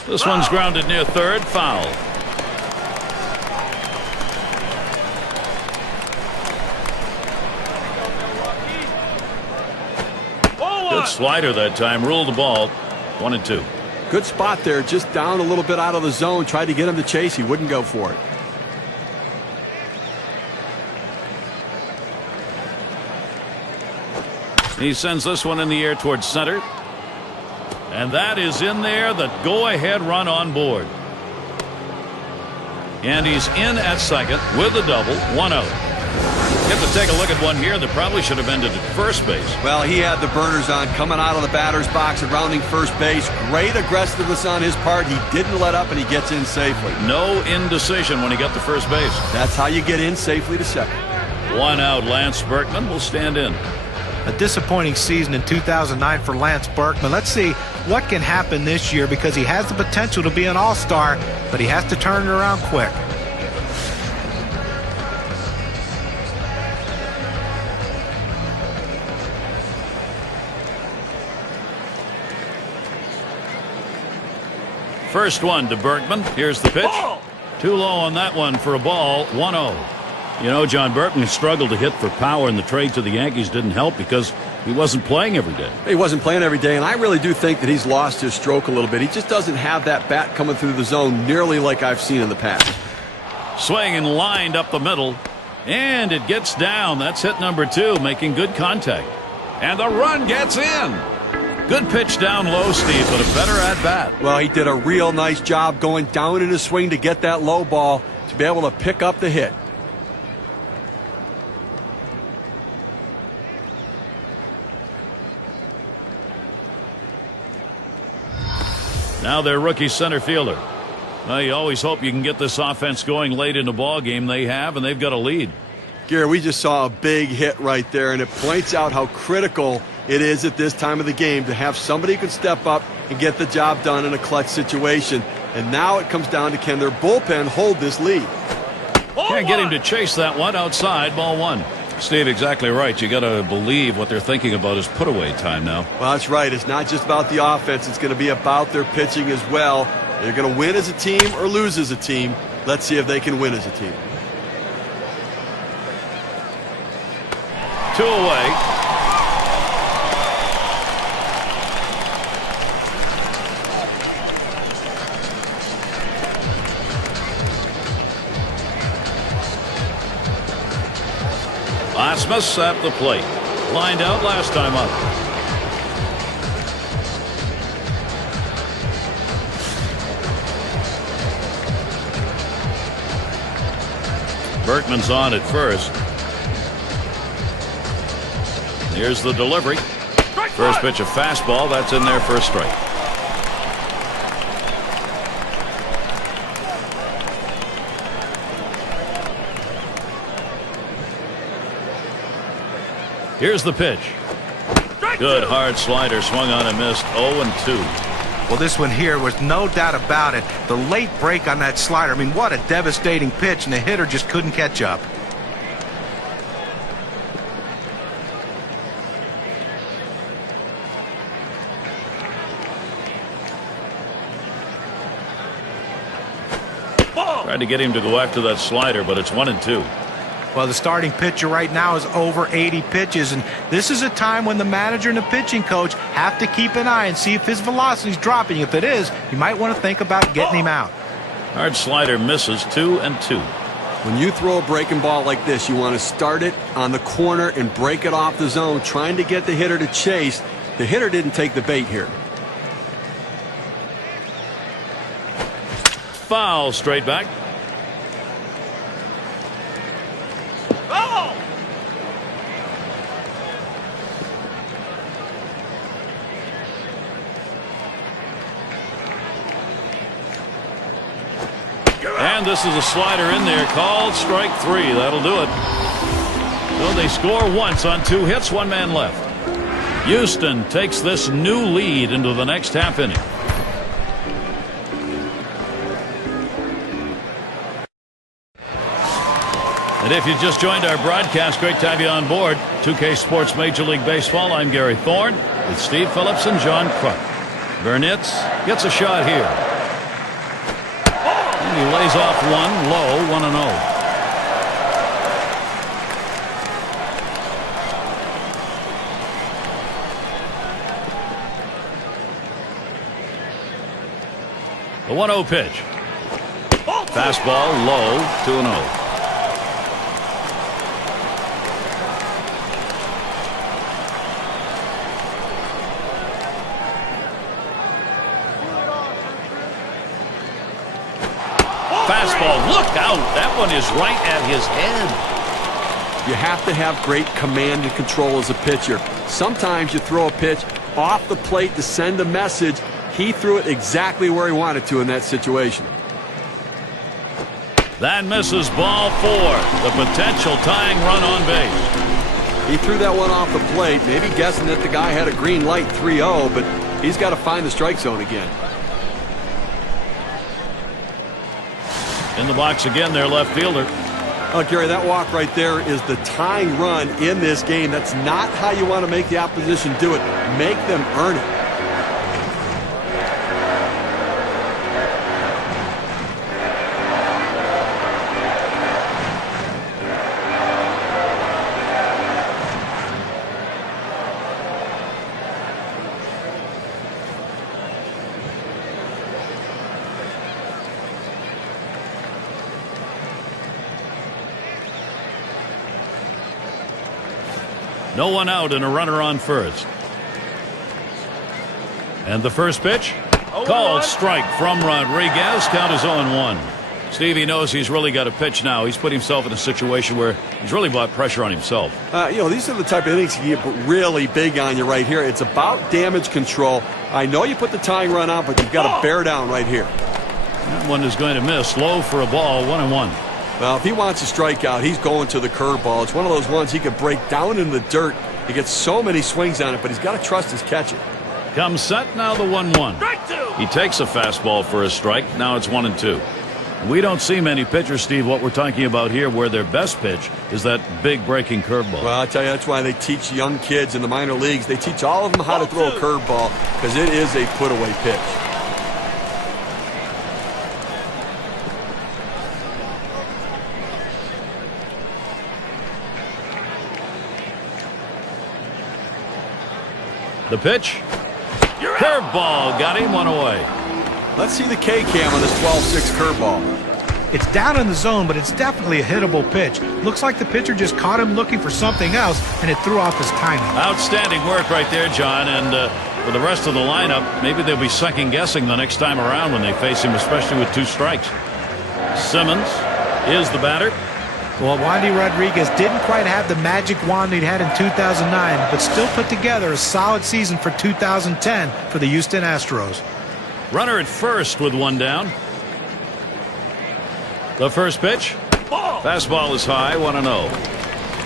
This one's grounded near third, foul. Good slider that time, ruled the ball. 1-2. Good spot there, just down a little bit out of the zone. Tried to get him to chase. He wouldn't go for it. He sends this one in the air towards center. And that is in there, the go-ahead run on board. And he's in at second with a double, 1 out. You have to take a look at one here that probably should have ended at first base. Well, he had the burners on coming out of the batter's box and rounding first base. Great aggressiveness on his part. He didn't let up, and he gets in safely. No indecision when he got to first base. That's how you get in safely to second. 1 out. Lance Berkman will stand in. A disappointing season in 2009 for Lance Berkman. Let's see what can happen this year, because he has the potential to be an all-star, but he has to turn it around quick. First one to Berkman. Here's the pitch. Too low on that one for a ball. 1-0. You know, John Berkman struggled to hit for power, and the trade to the Yankees didn't help because he wasn't playing every day. He wasn't playing every day, and I really do think that he's lost his stroke a little bit. He just doesn't have that bat coming through the zone nearly like I've seen in the past. Swing and lined up the middle, and it gets down. That's hit number 2, making good contact. And the run gets in. Good pitch down low, Steve, but a better at-bat. Well, he did a real nice job going down in his swing to get that low ball to be able to pick up the hit. Now their rookie center fielder. Well, you always hope you can get this offense going late in the ball game. They have, and they've got a lead. Gary, we just saw a big hit right there, and it points out how critical it is at this time of the game to have somebody who can step up and get the job done in a clutch situation. And now it comes down to, can their bullpen hold this lead? Can't get him to chase that one outside. Ball 1. Steve, exactly right. You got to believe what they're thinking about is put away time now. Well, that's right. It's not just about the offense. It's going to be about their pitching as well. They're going to win as a team or lose as a team. Let's see if they can win as a team. 2 away. Asmus at the plate. Lined out last time up. Berkman's on at first. Here's the delivery. First pitch, a fastball. That's in there for a strike. Here's the pitch. Good hard slider, swung on and missed. 0-2. Well, this one here was no doubt about it. The late break on that slider. I mean, what a devastating pitch, and the hitter just couldn't catch up. Tried to get him to go after that slider, but it's 1-2. Well, the starting pitcher right now is over 80 pitches, and this is a time when the manager and the pitching coach have to keep an eye and see if his velocity is dropping. If it is, you might want to think about getting him out. Hard slider misses. 2-2. When you throw a breaking ball like this, you want to start it on the corner and break it off the zone, trying to get the hitter to chase. The hitter didn't take the bait here. Foul, straight back. And this is a slider in there, called strike 3. That'll do it. So they score once on 2 hits, 1 man left. Houston takes this new lead into the next half inning. And if you just joined our broadcast, great to have you on board. 2K Sports Major League Baseball. I'm Gary Thorne with Steve Phillips and John Kruk. Burnitz gets a shot here. And he lays off one low, 1-0. The 1-0 pitch. Fastball low, 2-0. Fastball, look out. That one is right at his head. You have to have great command and control as a pitcher. Sometimes you throw a pitch off the plate to send a message. He threw it exactly where he wanted to in that situation. That misses, ball 4. The potential tying run on base. He threw that one off the plate, maybe guessing that the guy had a green light 3-0, but he's got to find the strike zone again. In the box again, their left fielder. Oh, Gary, that walk right there is the tying run in this game. That's not how you want to make the opposition do it. Make them earn it. No one out and a runner on first. And the first pitch? Called strike from Rodriguez. Count is 0-1. Stevie knows he's really got to pitch now. He's put himself in a situation where he's really brought pressure on himself. These are the type of innings you get really big on you right here. It's about damage control. I know you put the tying run out, but you've got to bear down right here. That one is going to miss. Low for a ball, 1-1. Well, if he wants a strikeout, he's going to the curveball. It's one of those ones he could break down in the dirt. He gets so many swings on it, but he's got to trust his catcher. Comes set, now the 1-1. He takes a fastball for a strike. Now it's 1-2. We don't see many pitchers, Steve, what we're talking about here, where their best pitch is that big breaking curveball. Well, I tell you, that's why they teach young kids in the minor leagues. They teach all of them how to throw a curveball because it is a put-away pitch. The pitch. Curveball. Got him, 1 away. Let's see the K-cam on this 12-6 curveball. It's down in the zone, but it's definitely a hittable pitch. Looks like the pitcher just caught him looking for something else, and it threw off his timing. Outstanding work right there, John. And for the rest of the lineup, maybe they'll be second-guessing the next time around when they face him, especially with 2 strikes. Simmons is the batter. Well, Wandy Rodriguez didn't quite have the magic wand he'd had in 2009, but still put together a solid season for 2010 for the Houston Astros. Runner at first with 1 down. The first pitch. Fastball is high, 1-0.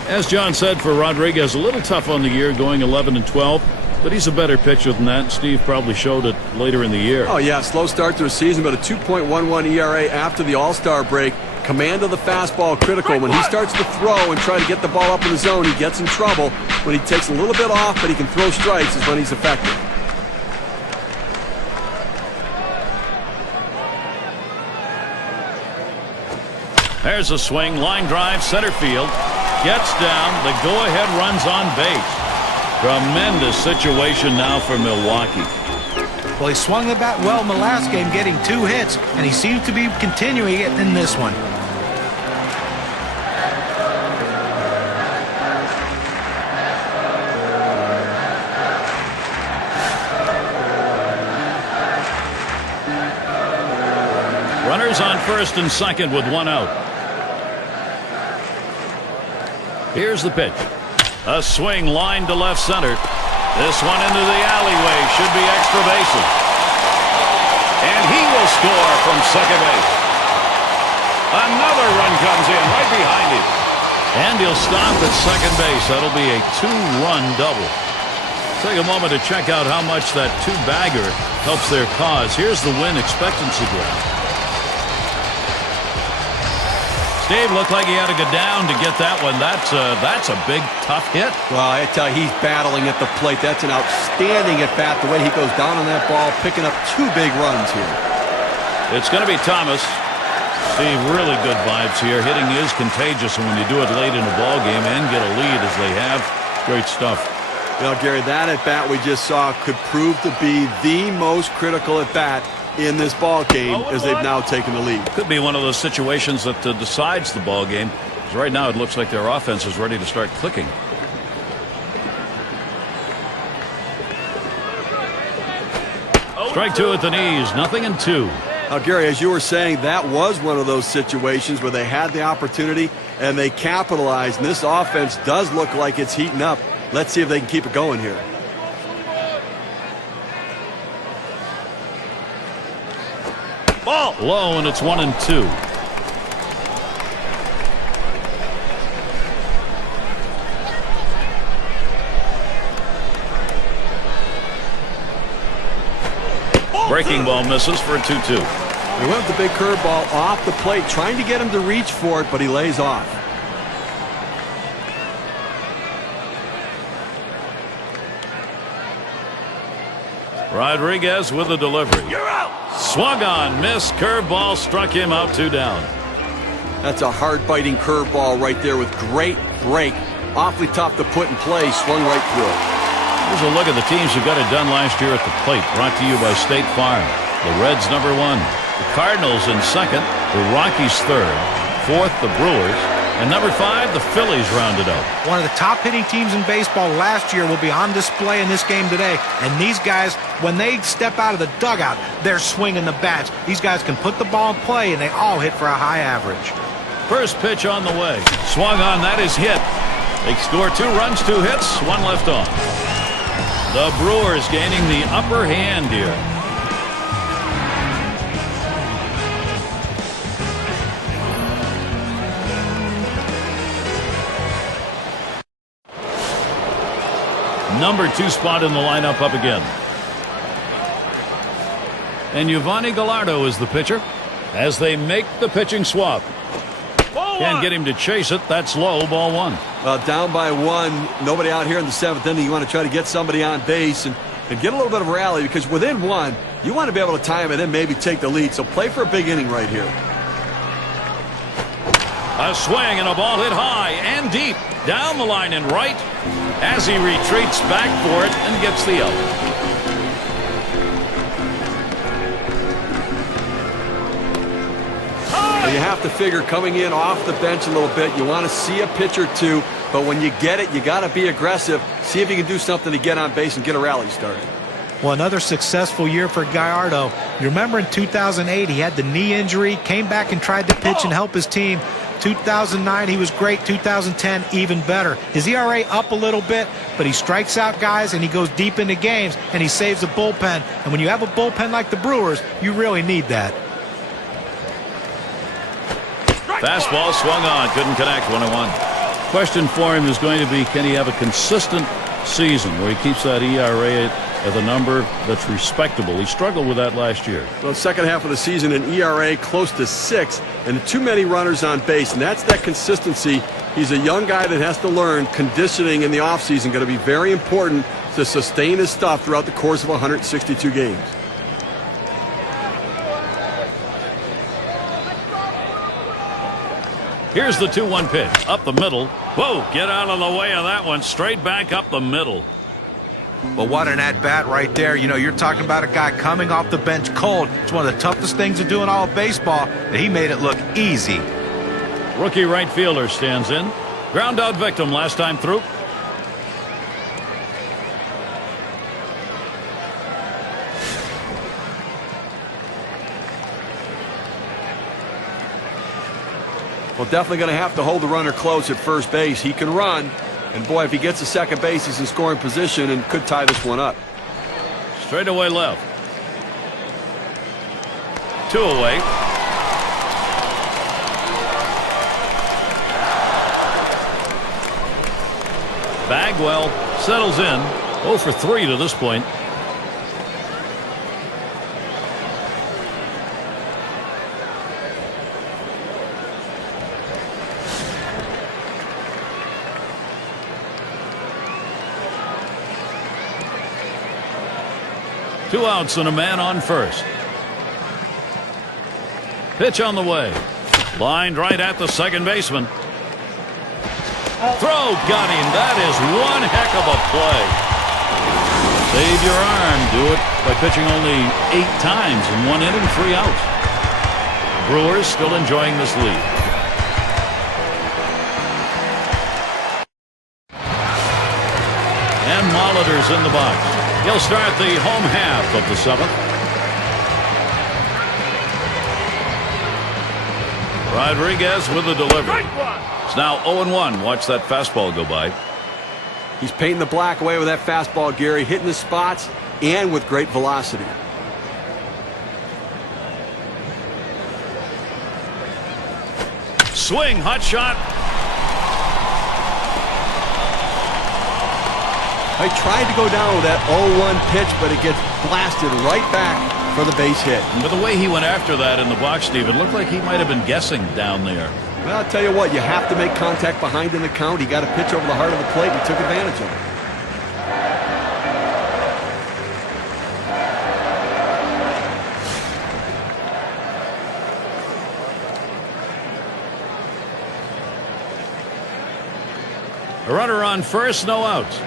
As John said, for Rodriguez, a little tough on the year, going 11-12. But he's a better pitcher than that. Steve probably showed it later in the year. Oh, yeah, slow start to a season, but a 2.11 ERA after the All-Star break. Command of the fastball critical. When he starts to throw and try to get the ball up in the zone, he gets in trouble. When he takes a little bit off, but he can throw strikes, is when he's effective. There's a swing, line drive, center field. Gets down, the go-ahead runs on base. Tremendous situation now for Milwaukee. Well, he swung the bat well in the last game, getting 2 hits, and he seems to be continuing it in this one. Runners on first and second with 1 out. Here's the pitch. A swing line to left center. This one into the alleyway. Should be extra bases. And he will score from second base. Another run comes in right behind him. And he'll stop at second base. That'll be a 2-run double. Take a moment to check out how much that 2-bagger helps their cause. Here's the win expectancy graph. Steve, looked like he had to go down to get that one. That's a big, tough hit. Well, I tell you, he's battling at the plate. That's an outstanding at-bat, the way he goes down on that ball, picking up 2 big runs here. It's going to be Thomas. Steve, really good vibes here. Hitting is contagious, and when you do it late in a ball game and get a lead as they have, great stuff. You know, Gary, that at-bat we just saw could prove to be the most critical at-bat in this ball game as they've now taken the lead. Could be one of those situations that decides the ball game. Because right now it looks like their offense is ready to start clicking. Strike 2 at the knees, 0-2. Now, Gary, as you were saying, that was one of those situations where they had the opportunity and they capitalized. And this offense does look like it's heating up. Let's see if they can keep it going here. Ball low, and it's 1-2. Breaking ball misses for a 2-2. He went with the big curveball off the plate, trying to get him to reach for it, but he lays off. Rodriguez with a delivery. You're out. Swung on, missed, curveball, struck him out, 2 down. That's a hard-biting curveball right there with great break. Awfully tough to put in play, swung right through it. Here's a look at the teams who got it done last year at the plate. Brought to you by State Farm. The Reds, #1. The Cardinals in 2nd. The Rockies 3rd. 4th, the Brewers. And #5, the Phillies rounded out. One of the top hitting teams in baseball last year will be on display in this game today. And these guys, when they step out of the dugout, they're swinging the bats. These guys can put the ball in play, and they all hit for a high average. First pitch on the way. Swung on, that is hit. They score 2 runs, 2 hits, 1 left on. The Brewers gaining the upper hand here. #2 spot in the lineup up again. And Yovani Gallardo is the pitcher as they make the pitching swap. Can't get him to chase it. That's low, ball 1. Down by 1, nobody out here in the 7th inning. You want to try to get somebody on base and get a little bit of a rally, because within 1, you want to be able to time it and maybe take the lead. So play for a big inning right here. A swing and a ball hit high and deep down the line and right as he retreats back for it and gets the out. You have to figure coming in off the bench a little bit. You want to see a pitch or 2, but when you get it, you got to be aggressive. See if you can do something to get on base and get a rally started. Well, another successful year for Gallardo. You remember in 2008, he had the knee injury, came back and tried to pitch and help his team. 2009, he was great. 2010, even better. His ERA up a little bit, but he strikes out guys and he goes deep into games and he saves the bullpen. And when you have a bullpen like the Brewers, you really need that. Fastball swung on, couldn't connect, 1-1. Question for him is going to be, can he have a consistent season where he keeps that ERA at a number that's respectable? He struggled with that last year. Well, second half of the season, an ERA close to 6 and too many runners on base, and that's that consistency. He's a young guy that has to learn. Conditioning in the offseason going to be very important to sustain his stuff throughout the course of 162 games. Here's the 2-1 pitch. Up the middle. Whoa, get out of the way of that one. Straight back up the middle. Well, what an at-bat right there. You know, you're talking about a guy coming off the bench cold. It's one of the toughest things to do in all of baseball, but he made it look easy. Rookie right fielder stands in. Ground out victim last time through. Well, definitely going to have to hold the runner close at first base. He can run, and boy, if he gets to second base, he's in scoring position and could tie this one up. Straight away left. 2 away. Bagwell settles in. 0 for 3 to this point. 2 outs and a man on first. Pitch on the way. Lined right at the second baseman. Throw got him. That is one heck of a play. Save your arm. Do it by pitching only 8 times in 1 inning, 3 outs. Brewers still enjoying this lead. And Molitor's in the box. He'll start the home half of the 7th. Rodriguez with the delivery. It's now 0-1. Watch that fastball go by. He's painting the black away with that fastball, Gary, hitting the spots and with great velocity. Swing, hot shot. I tried to go down with that 0-1 pitch, but it gets blasted right back for the base hit. But the way he went after that in the box, Steve, it looked like he might have been guessing down there. Well, I'll tell you what, you have to make contact behind in the count. He got a pitch over the heart of the plate and he took advantage of it. A runner on first, no outs.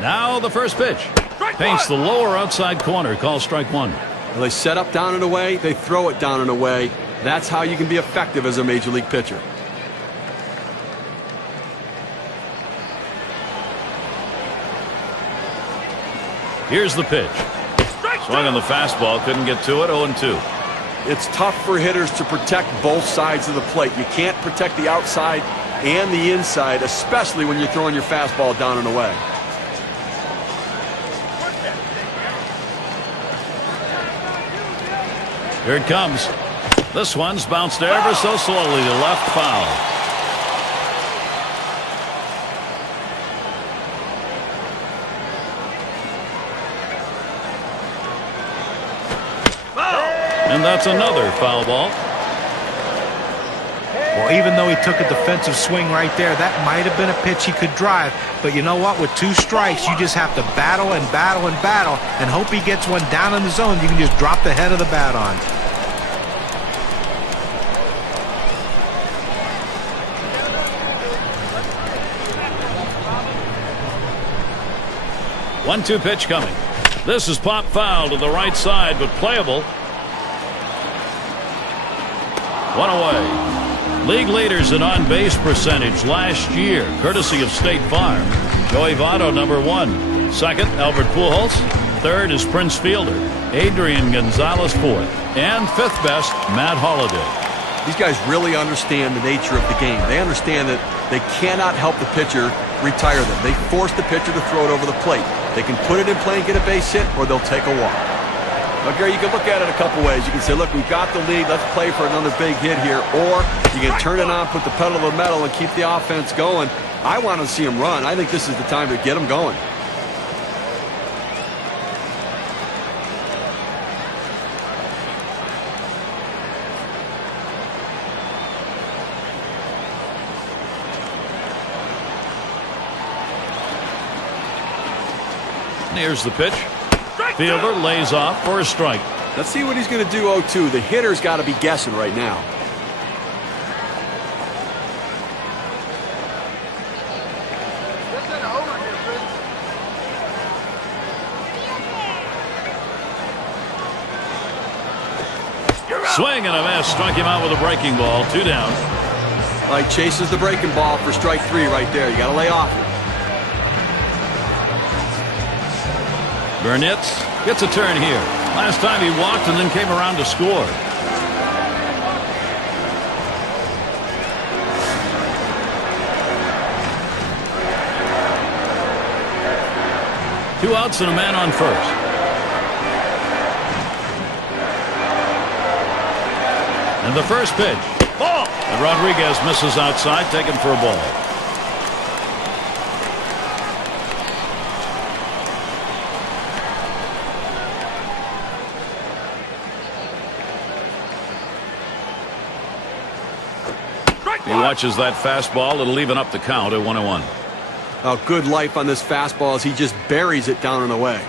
Now the first pitch. Paints the lower outside corner. Call strike 1. Well, they set up down and away. They throw it down and away. That's how you can be effective as a major league pitcher. Here's the pitch. Swung on the fastball. Couldn't get to it. 0-2. It's tough for hitters to protect both sides of the plate. You can't protect the outside and the inside, especially when you're throwing your fastball down and away. Here it comes. This one's bounced ever so slowly to left foul. And that's another foul ball. Well, even though he took a defensive swing right there, that might have been a pitch he could drive. But you know what? With 2 strikes, you just have to battle and battle and battle and hope he gets one down in the zone. You can just drop the head of the bat on. One-two pitch coming. This is pop foul to the right side, but playable. One away. League leaders in on-base percentage last year, courtesy of State Farm. Joey Votto, number 1. Second, Albert Pujols. Third is Prince Fielder. Adrian Gonzalez, 4th. And 5th best, Matt Holliday. These guys really understand the nature of the game. They understand that they cannot help the pitcher retire them. They force the pitcher to throw it over the plate. They can put it in play and get a base hit, or they'll take a walk. Now, Gary, you can look at it a couple ways. You can say, look, we've got the lead. Let's play for another big hit here. Or you can turn it on, put the pedal to the metal, and keep the offense going. I want to see them run. I think this is the time to get them going. Here's the pitch. Fielder lays off for a strike. Let's see what he's going to do 0-2. The hitter's got to be guessing right now. Swing and a miss. Struck him out with a breaking ball. 2 down. Like chases the breaking ball for strike 3 right there. You got to lay off it. Burnett gets a turn here. Last time he walked and then came around to score. Two outs and a man on first. And the first pitch. Ball! And Rodriguez misses outside, taken for a ball. He watches that fastball. It'll even up the count at 1-1. Oh, good life on this fastball as he just buries it down and away.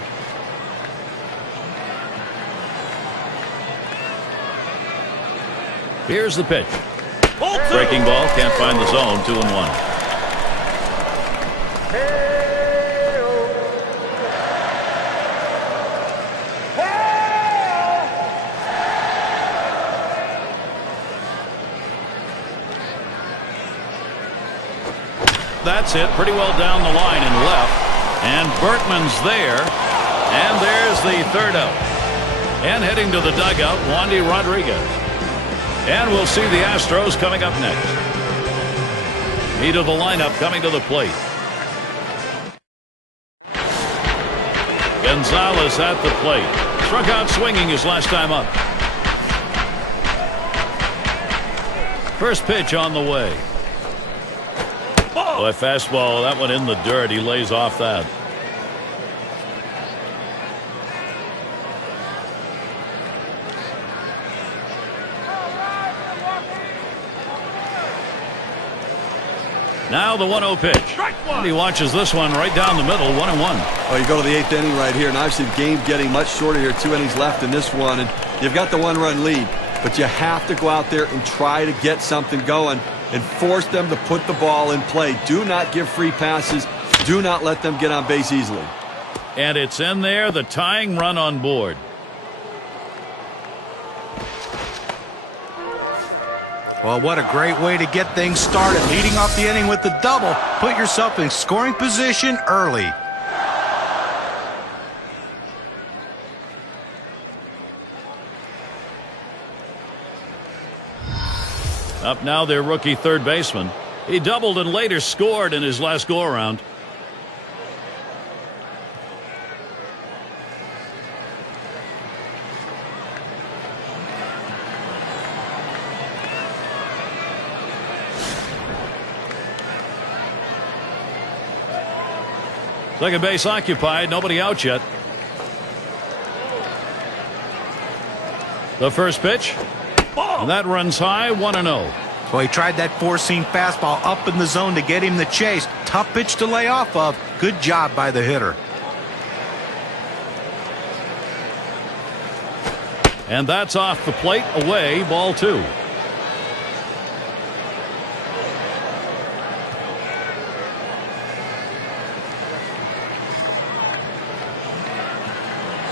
Here's the pitch. Breaking ball, can't find the zone. 2-1. That's it, pretty well down the line and left. And Berkman's there. And there's the third out. And heading to the dugout, Wandy Rodriguez. And we'll see the Astros coming up next. Meat of the lineup coming to the plate. Gonzalez at the plate. Struck out swinging his last time up. First pitch on the way. Boy, fastball, that one in the dirt. He lays off that. Now the 1-0 pitch. And he watches this one right down the middle, 1-1. Oh, you go to the 8th inning right here, and obviously the game getting much shorter here. 2 innings left in this one, and you've got the 1-run lead. But you have to go out there and try to get something going and force them to put the ball in play. Do not give free passes. Do not let them get on base easily. And it's in there, the tying run on board. Well, what a great way to get things started. Leading off the inning with the double. Put yourself in scoring position early. Up now their rookie third baseman. He doubled and later scored in his last go-around. Second base occupied, nobody out yet. The first pitch. And that runs high, 1-0. Well, he tried that four-seam fastball up in the zone to get him the chase. Tough pitch to lay off of. Good job by the hitter. And that's off the plate, away, ball 2.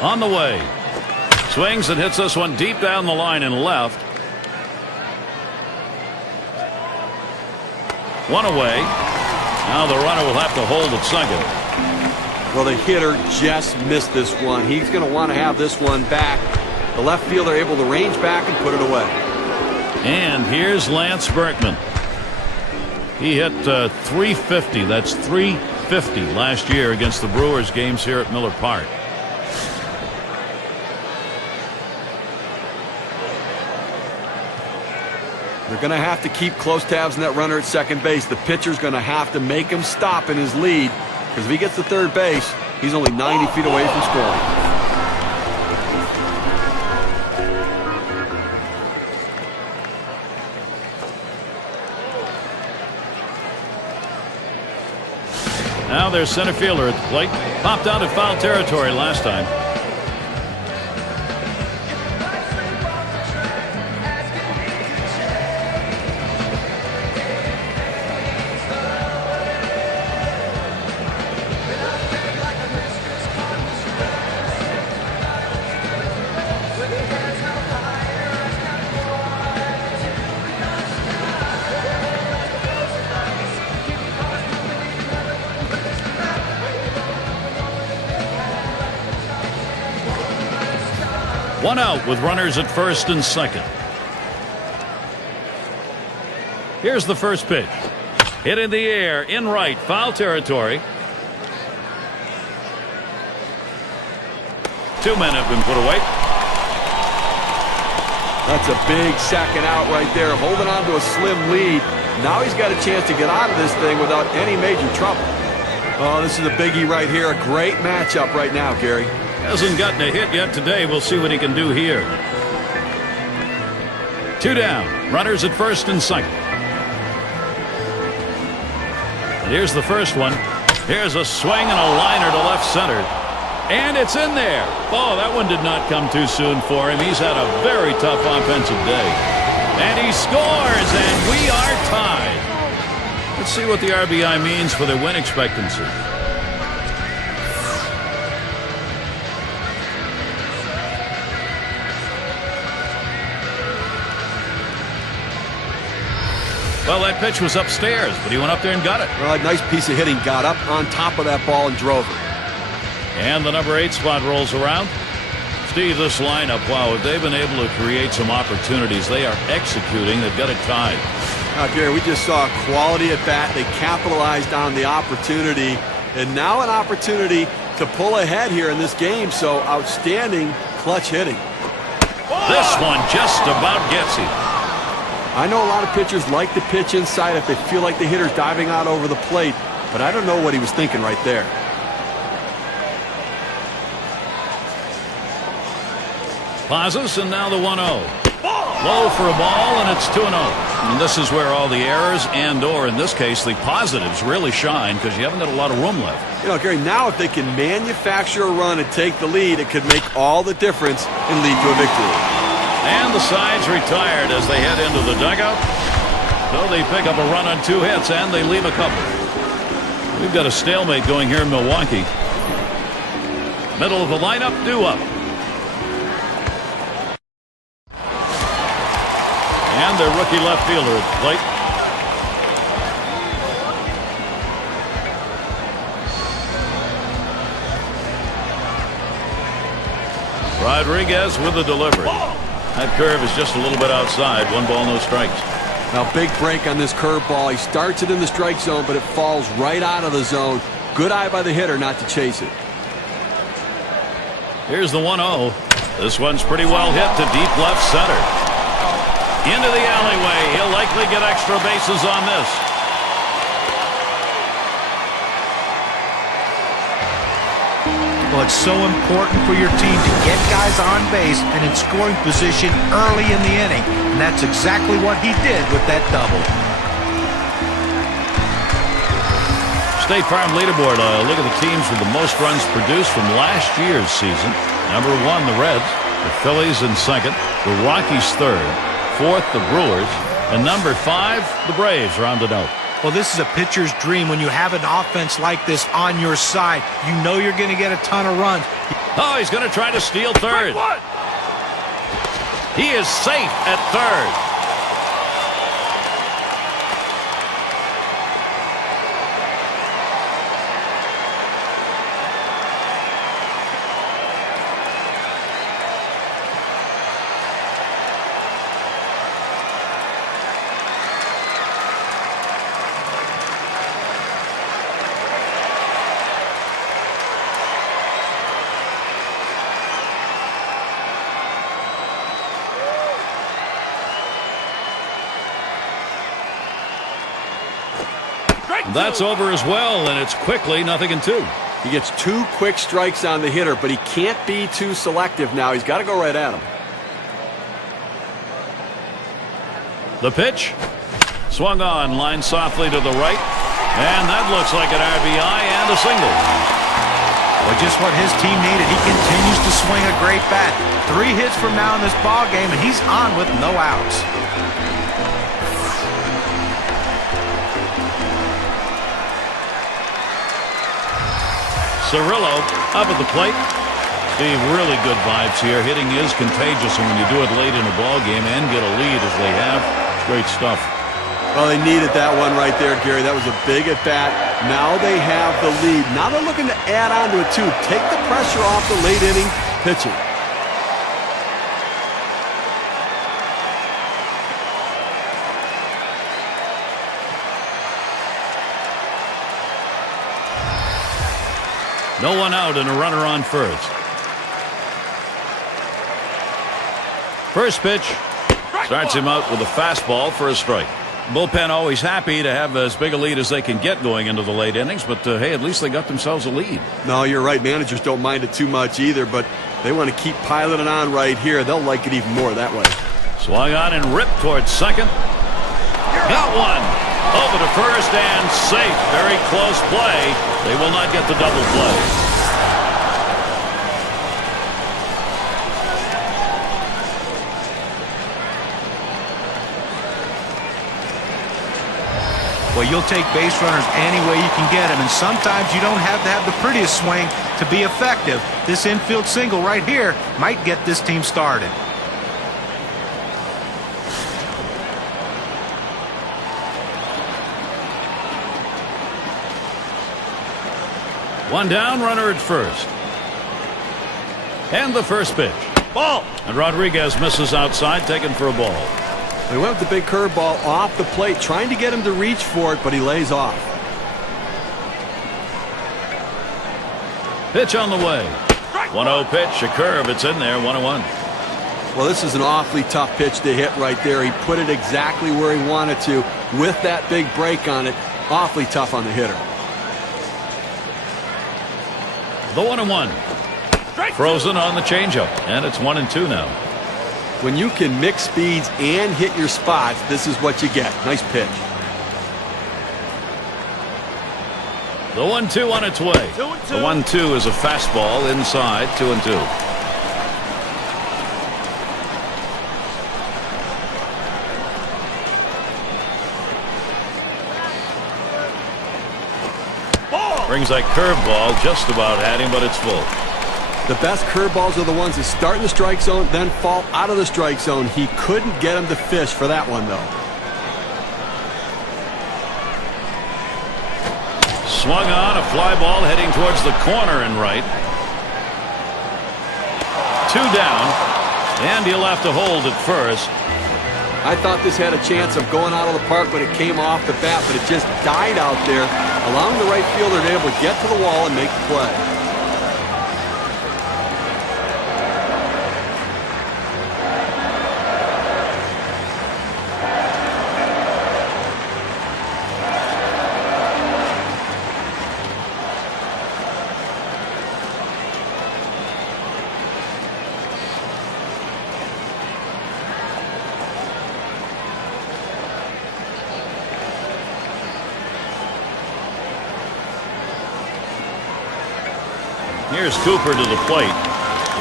On the way. Swings and hits this one deep down the line and left. One away. Now the runner will have to hold at second. Well, the hitter just missed this one. He's going to want to have this one back. The left fielder able to range back and put it away. And here's Lance Berkman. He hit .350. That's .350 last year against the Brewers games here at Miller Park. They're going to have to keep close tabs on that runner at second base. The pitcher's going to have to make him stop in his lead, because if he gets to third base, he's only 90 feet away from scoring. Now their center fielder at the plate. Popped out of foul territory last time. One out with runners at first and second. Here's the first pitch. Hit in the air, in right, foul territory. 2 men have been put away. That's a big second out right there, holding on to a slim lead. Now he's got a chance to get out of this thing without any major trouble. Oh, this is a biggie right here. A great matchup right now, Gary. Hasn't gotten a hit yet today. We'll see what he can do here. 2 down. Runners at first and second. And here's the first one. Here's a swing and a liner to left center. And it's in there. Oh, that one did not come too soon for him. He's had a very tough offensive day. And he scores, and we are tied. Let's see what the RBI means for their win expectancy. Well, that pitch was upstairs, but he went up there and got it. Well, a nice piece of hitting. Got up on top of that ball and drove it. And the number 8 spot rolls around. Steve, this lineup, wow, if they've been able to create some opportunities, they are executing. They've got it tied. Now, Gary, we just saw a quality at bat. They capitalized on the opportunity, and now an opportunity to pull ahead here in this game. So outstanding clutch hitting. This one just about gets him. I know a lot of pitchers like to pitch inside if they feel like the hitter's diving out over the plate, but I don't know what he was thinking right there. Pauses, and now the 1-0. Low for a ball, and it's 2-0. And this is where all the errors and/or, in this case, the positives really shine because you haven't got a lot of room left. You know, Gary, now if they can manufacture a run and take the lead, it could make all the difference and lead to a victory. And the side's retired as they head into the dugout. So they pick up a run on 2 hits, and they leave a couple. We've got a stalemate going here in Milwaukee. Middle of the lineup, due up. And their rookie left fielder at the plate. Rodriguez with the delivery. That curve is just a little bit outside. 1 ball, no strikes. Now, big break on this curveball. He starts it in the strike zone, but it falls right out of the zone. Good eye by the hitter not to chase it. Here's the 1-0. This one's pretty well hit to deep left center. Into the alleyway. He'll likely get extra bases on this. Well, it's so important for your team to get guys on base and in scoring position early in the inning. And that's exactly what he did with that double. State Farm leaderboard. Look at the teams with the most runs produced from last year's season. Number 1, the Reds. The Phillies in second. The Rockies third. Fourth, the Brewers. And number 5, the Braves rounded out. Well, this is a pitcher's dream when you have an offense like this on your side. You know you're going to get a ton of runs. Oh, he's going to try to steal third. He is safe at third. That's over as well, and it's quickly 0-2. He gets 2 quick strikes on the hitter, but he can't be too selective now. He's got to go right at him. The pitch. Swung on, line softly to the right. And that looks like an RBI and a single. Well, just what his team needed. He continues to swing a great bat. 3 hits from now in this ball game, and he's on with no outs. Cirillo up at the plate. Steve, really good vibes here. Hitting is contagious, and when you do it late in a ball game and get a lead as they have, it's great stuff. Well, they needed that one right there, Gary. That was a big at-bat. Now they have the lead. Now they're looking to add on to it, too. Take the pressure off the late inning pitching. No one out and a runner on first. First pitch starts him out with a fastball for a strike. Bullpen always happy to have as big a lead as they can get going into the late innings, but hey, at least they got themselves a lead. No, you're right. Managers don't mind it too much either, but they want to keep piling on right here. They'll like it even more that way. Swung on and ripped towards second. Got one. Over to first and safe. Very close play. They will not get the double play. Well, you'll take base runners any way you can get them, and sometimes you don't have to have the prettiest swing to be effective. This infield single right here might get this team started. One down, runner at first. And the first pitch. Ball. And Rodriguez misses outside, taken for a ball. He went with the big curveball off the plate, trying to get him to reach for it, but he lays off. Pitch on the way. 1-0 pitch, a curve. It's in there, 1-1. Well, this is an awfully tough pitch to hit right there. He put it exactly where he wanted to with that big break on it. Awfully tough on the hitter. The 1-1. Frozen on the changeup, and it's 1-2 now. When you can mix speeds and hit your spots, this is what you get. Nice pitch. The 1-2 on its way. The 1-2 is a fastball inside, 2-2. Brings that curveball, just about had him, but it's full. The best curveballs are the ones that start in the strike zone, then fall out of the strike zone. He couldn't get him to fish for that one, though. Swung on, a fly ball heading towards the corner and right. 2 down, and he'll have to hold at first. I thought this had a chance of going out of the park when it came off the bat, but it just died out there, allowing the right fielder to be able to get to the wall and make the play. Here's Cooper to the plate.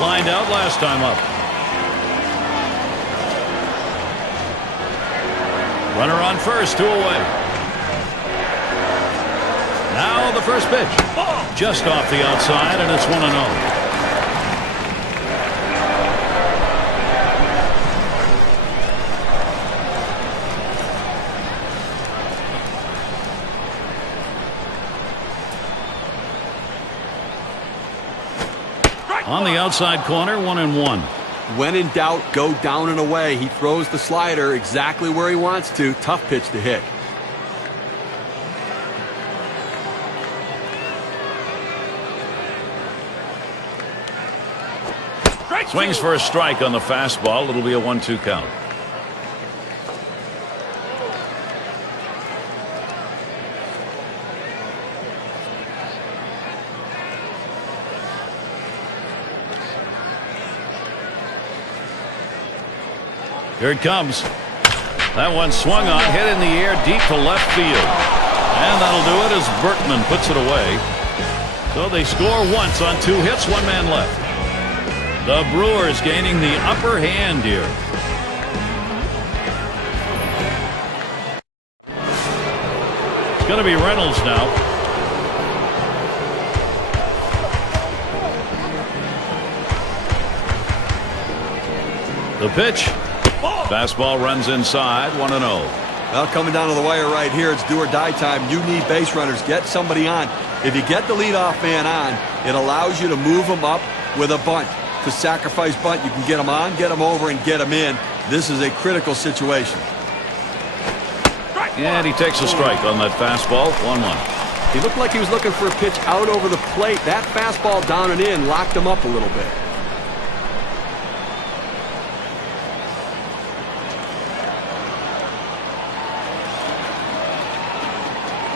Lined out last time up. Runner on first, 2 away. Now the first pitch. Just off the outside, and it's 1-0. On the outside corner, 1-1. When in doubt, go down and away. He throws the slider exactly where he wants to. Tough pitch to hit. Swings for a strike on the fastball. It'll be a 1-2 count. Here it comes. That one swung on, hit in the air deep to left field. And that'll do it as Berkman puts it away. So they score once on 2 hits, 1 man left. The Brewers gaining the upper hand here. It's going to be Reynolds now. The pitch. Fastball runs inside, 1-0. Well, coming down to the wire right here, it's do or die time. You need base runners. Get somebody on. If you get the leadoff man on, it allows you to move him up with a bunt. To sacrifice bunt, you can get him on, get him over, and get him in. This is a critical situation. And he takes a strike on that fastball, 1-1. He looked like he was looking for a pitch out over the plate. That fastball down and in locked him up a little bit.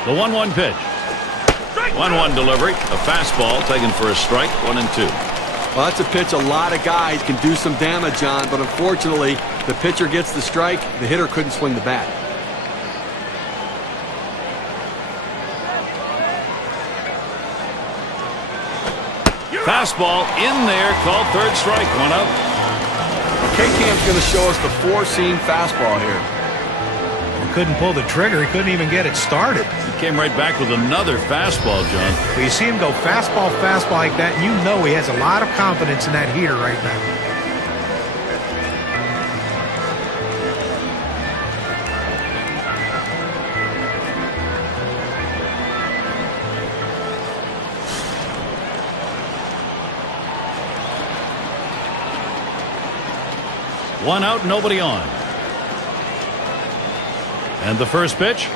The 1-1 pitch. 1-1 delivery. A fastball taken for a strike, 1-2. Well, that's a pitch a lot of guys can do some damage on, but unfortunately, the pitcher gets the strike. The hitter couldn't swing the bat. Fastball in there, called third strike, 1 out. K-Cam's going to show us the 4-seam fastball here. Couldn't pull the trigger. He couldn't even get it started. He came right back with another fastball, John. Well, you see him go fastball like that, and you know he has a lot of confidence in that heater right now. One out, nobody on. And the first pitch.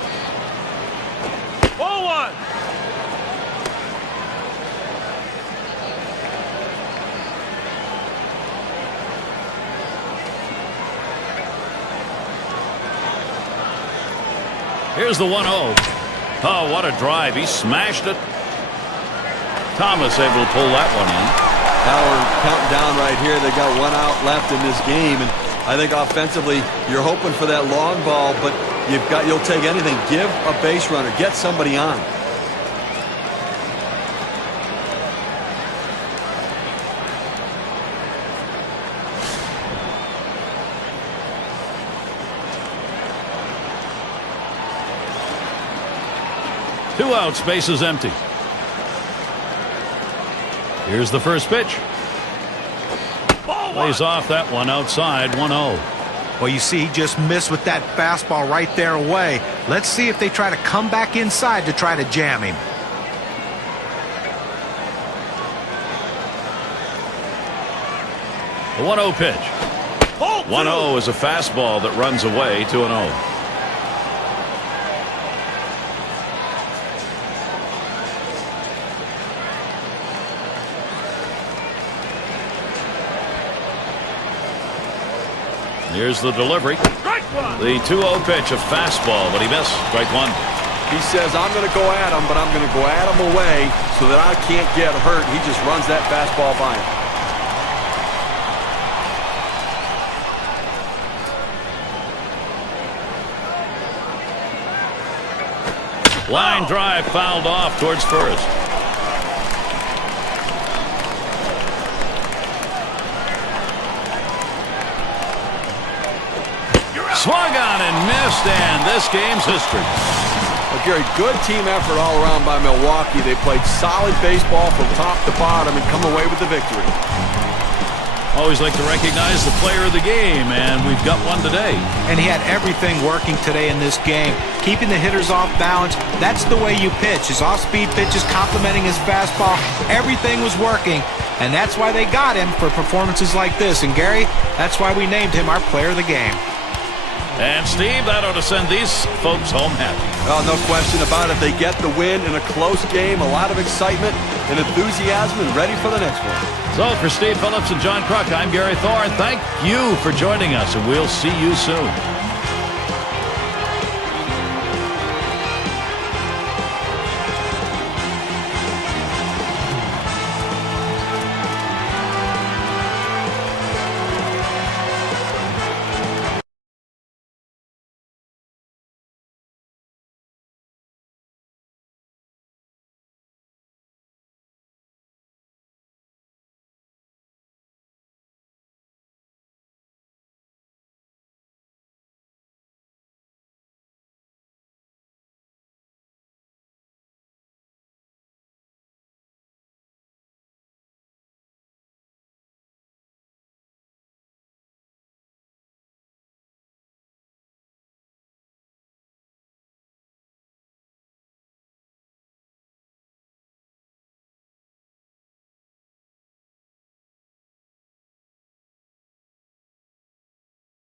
0-1. Here's the 1-0. Oh, what a drive. He smashed it. Thomas able to pull that one in. Now we're counting down right here. They got one out left in this game, and I think offensively you're hoping for that long ball, but you'll take anything. Give a base runner, get somebody on. Two outs, bases empty. Here's the first pitch. Lays off that one outside. 1-0. Well, you see, he just missed with that fastball right there away. Let's see if they try to come back inside to try to jam him. The 1-0 pitch. 1-0 is a fastball that runs away. 2-0. Here's the delivery. The 2-0 pitch, a fastball, but he missed. Strike one. He says, I'm going to go at him, but I'm going to go at him away so that I can't get hurt. He just runs that fastball by him. Line drive fouled off towards first. Swung on and missed, and this game's history. Well, Gary, good team effort all around by Milwaukee. They played solid baseball from top to bottom and come away with the victory. Always like to recognize the player of the game, and we've got one today. And he had everything working today in this game. Keeping the hitters off balance, that's the way you pitch. His off-speed pitches complementing his fastball, everything was working. And that's why they got him for performances like this. And Gary, that's why we named him our player of the game. And Steve, that ought to send these folks home happy. Oh, no question about it. They get the win in a close game, a lot of excitement and enthusiasm, and ready for the next one. So for Steve Phillips and John Kruk, I'm Gary Thorne. Thank you for joining us, and we'll see you soon.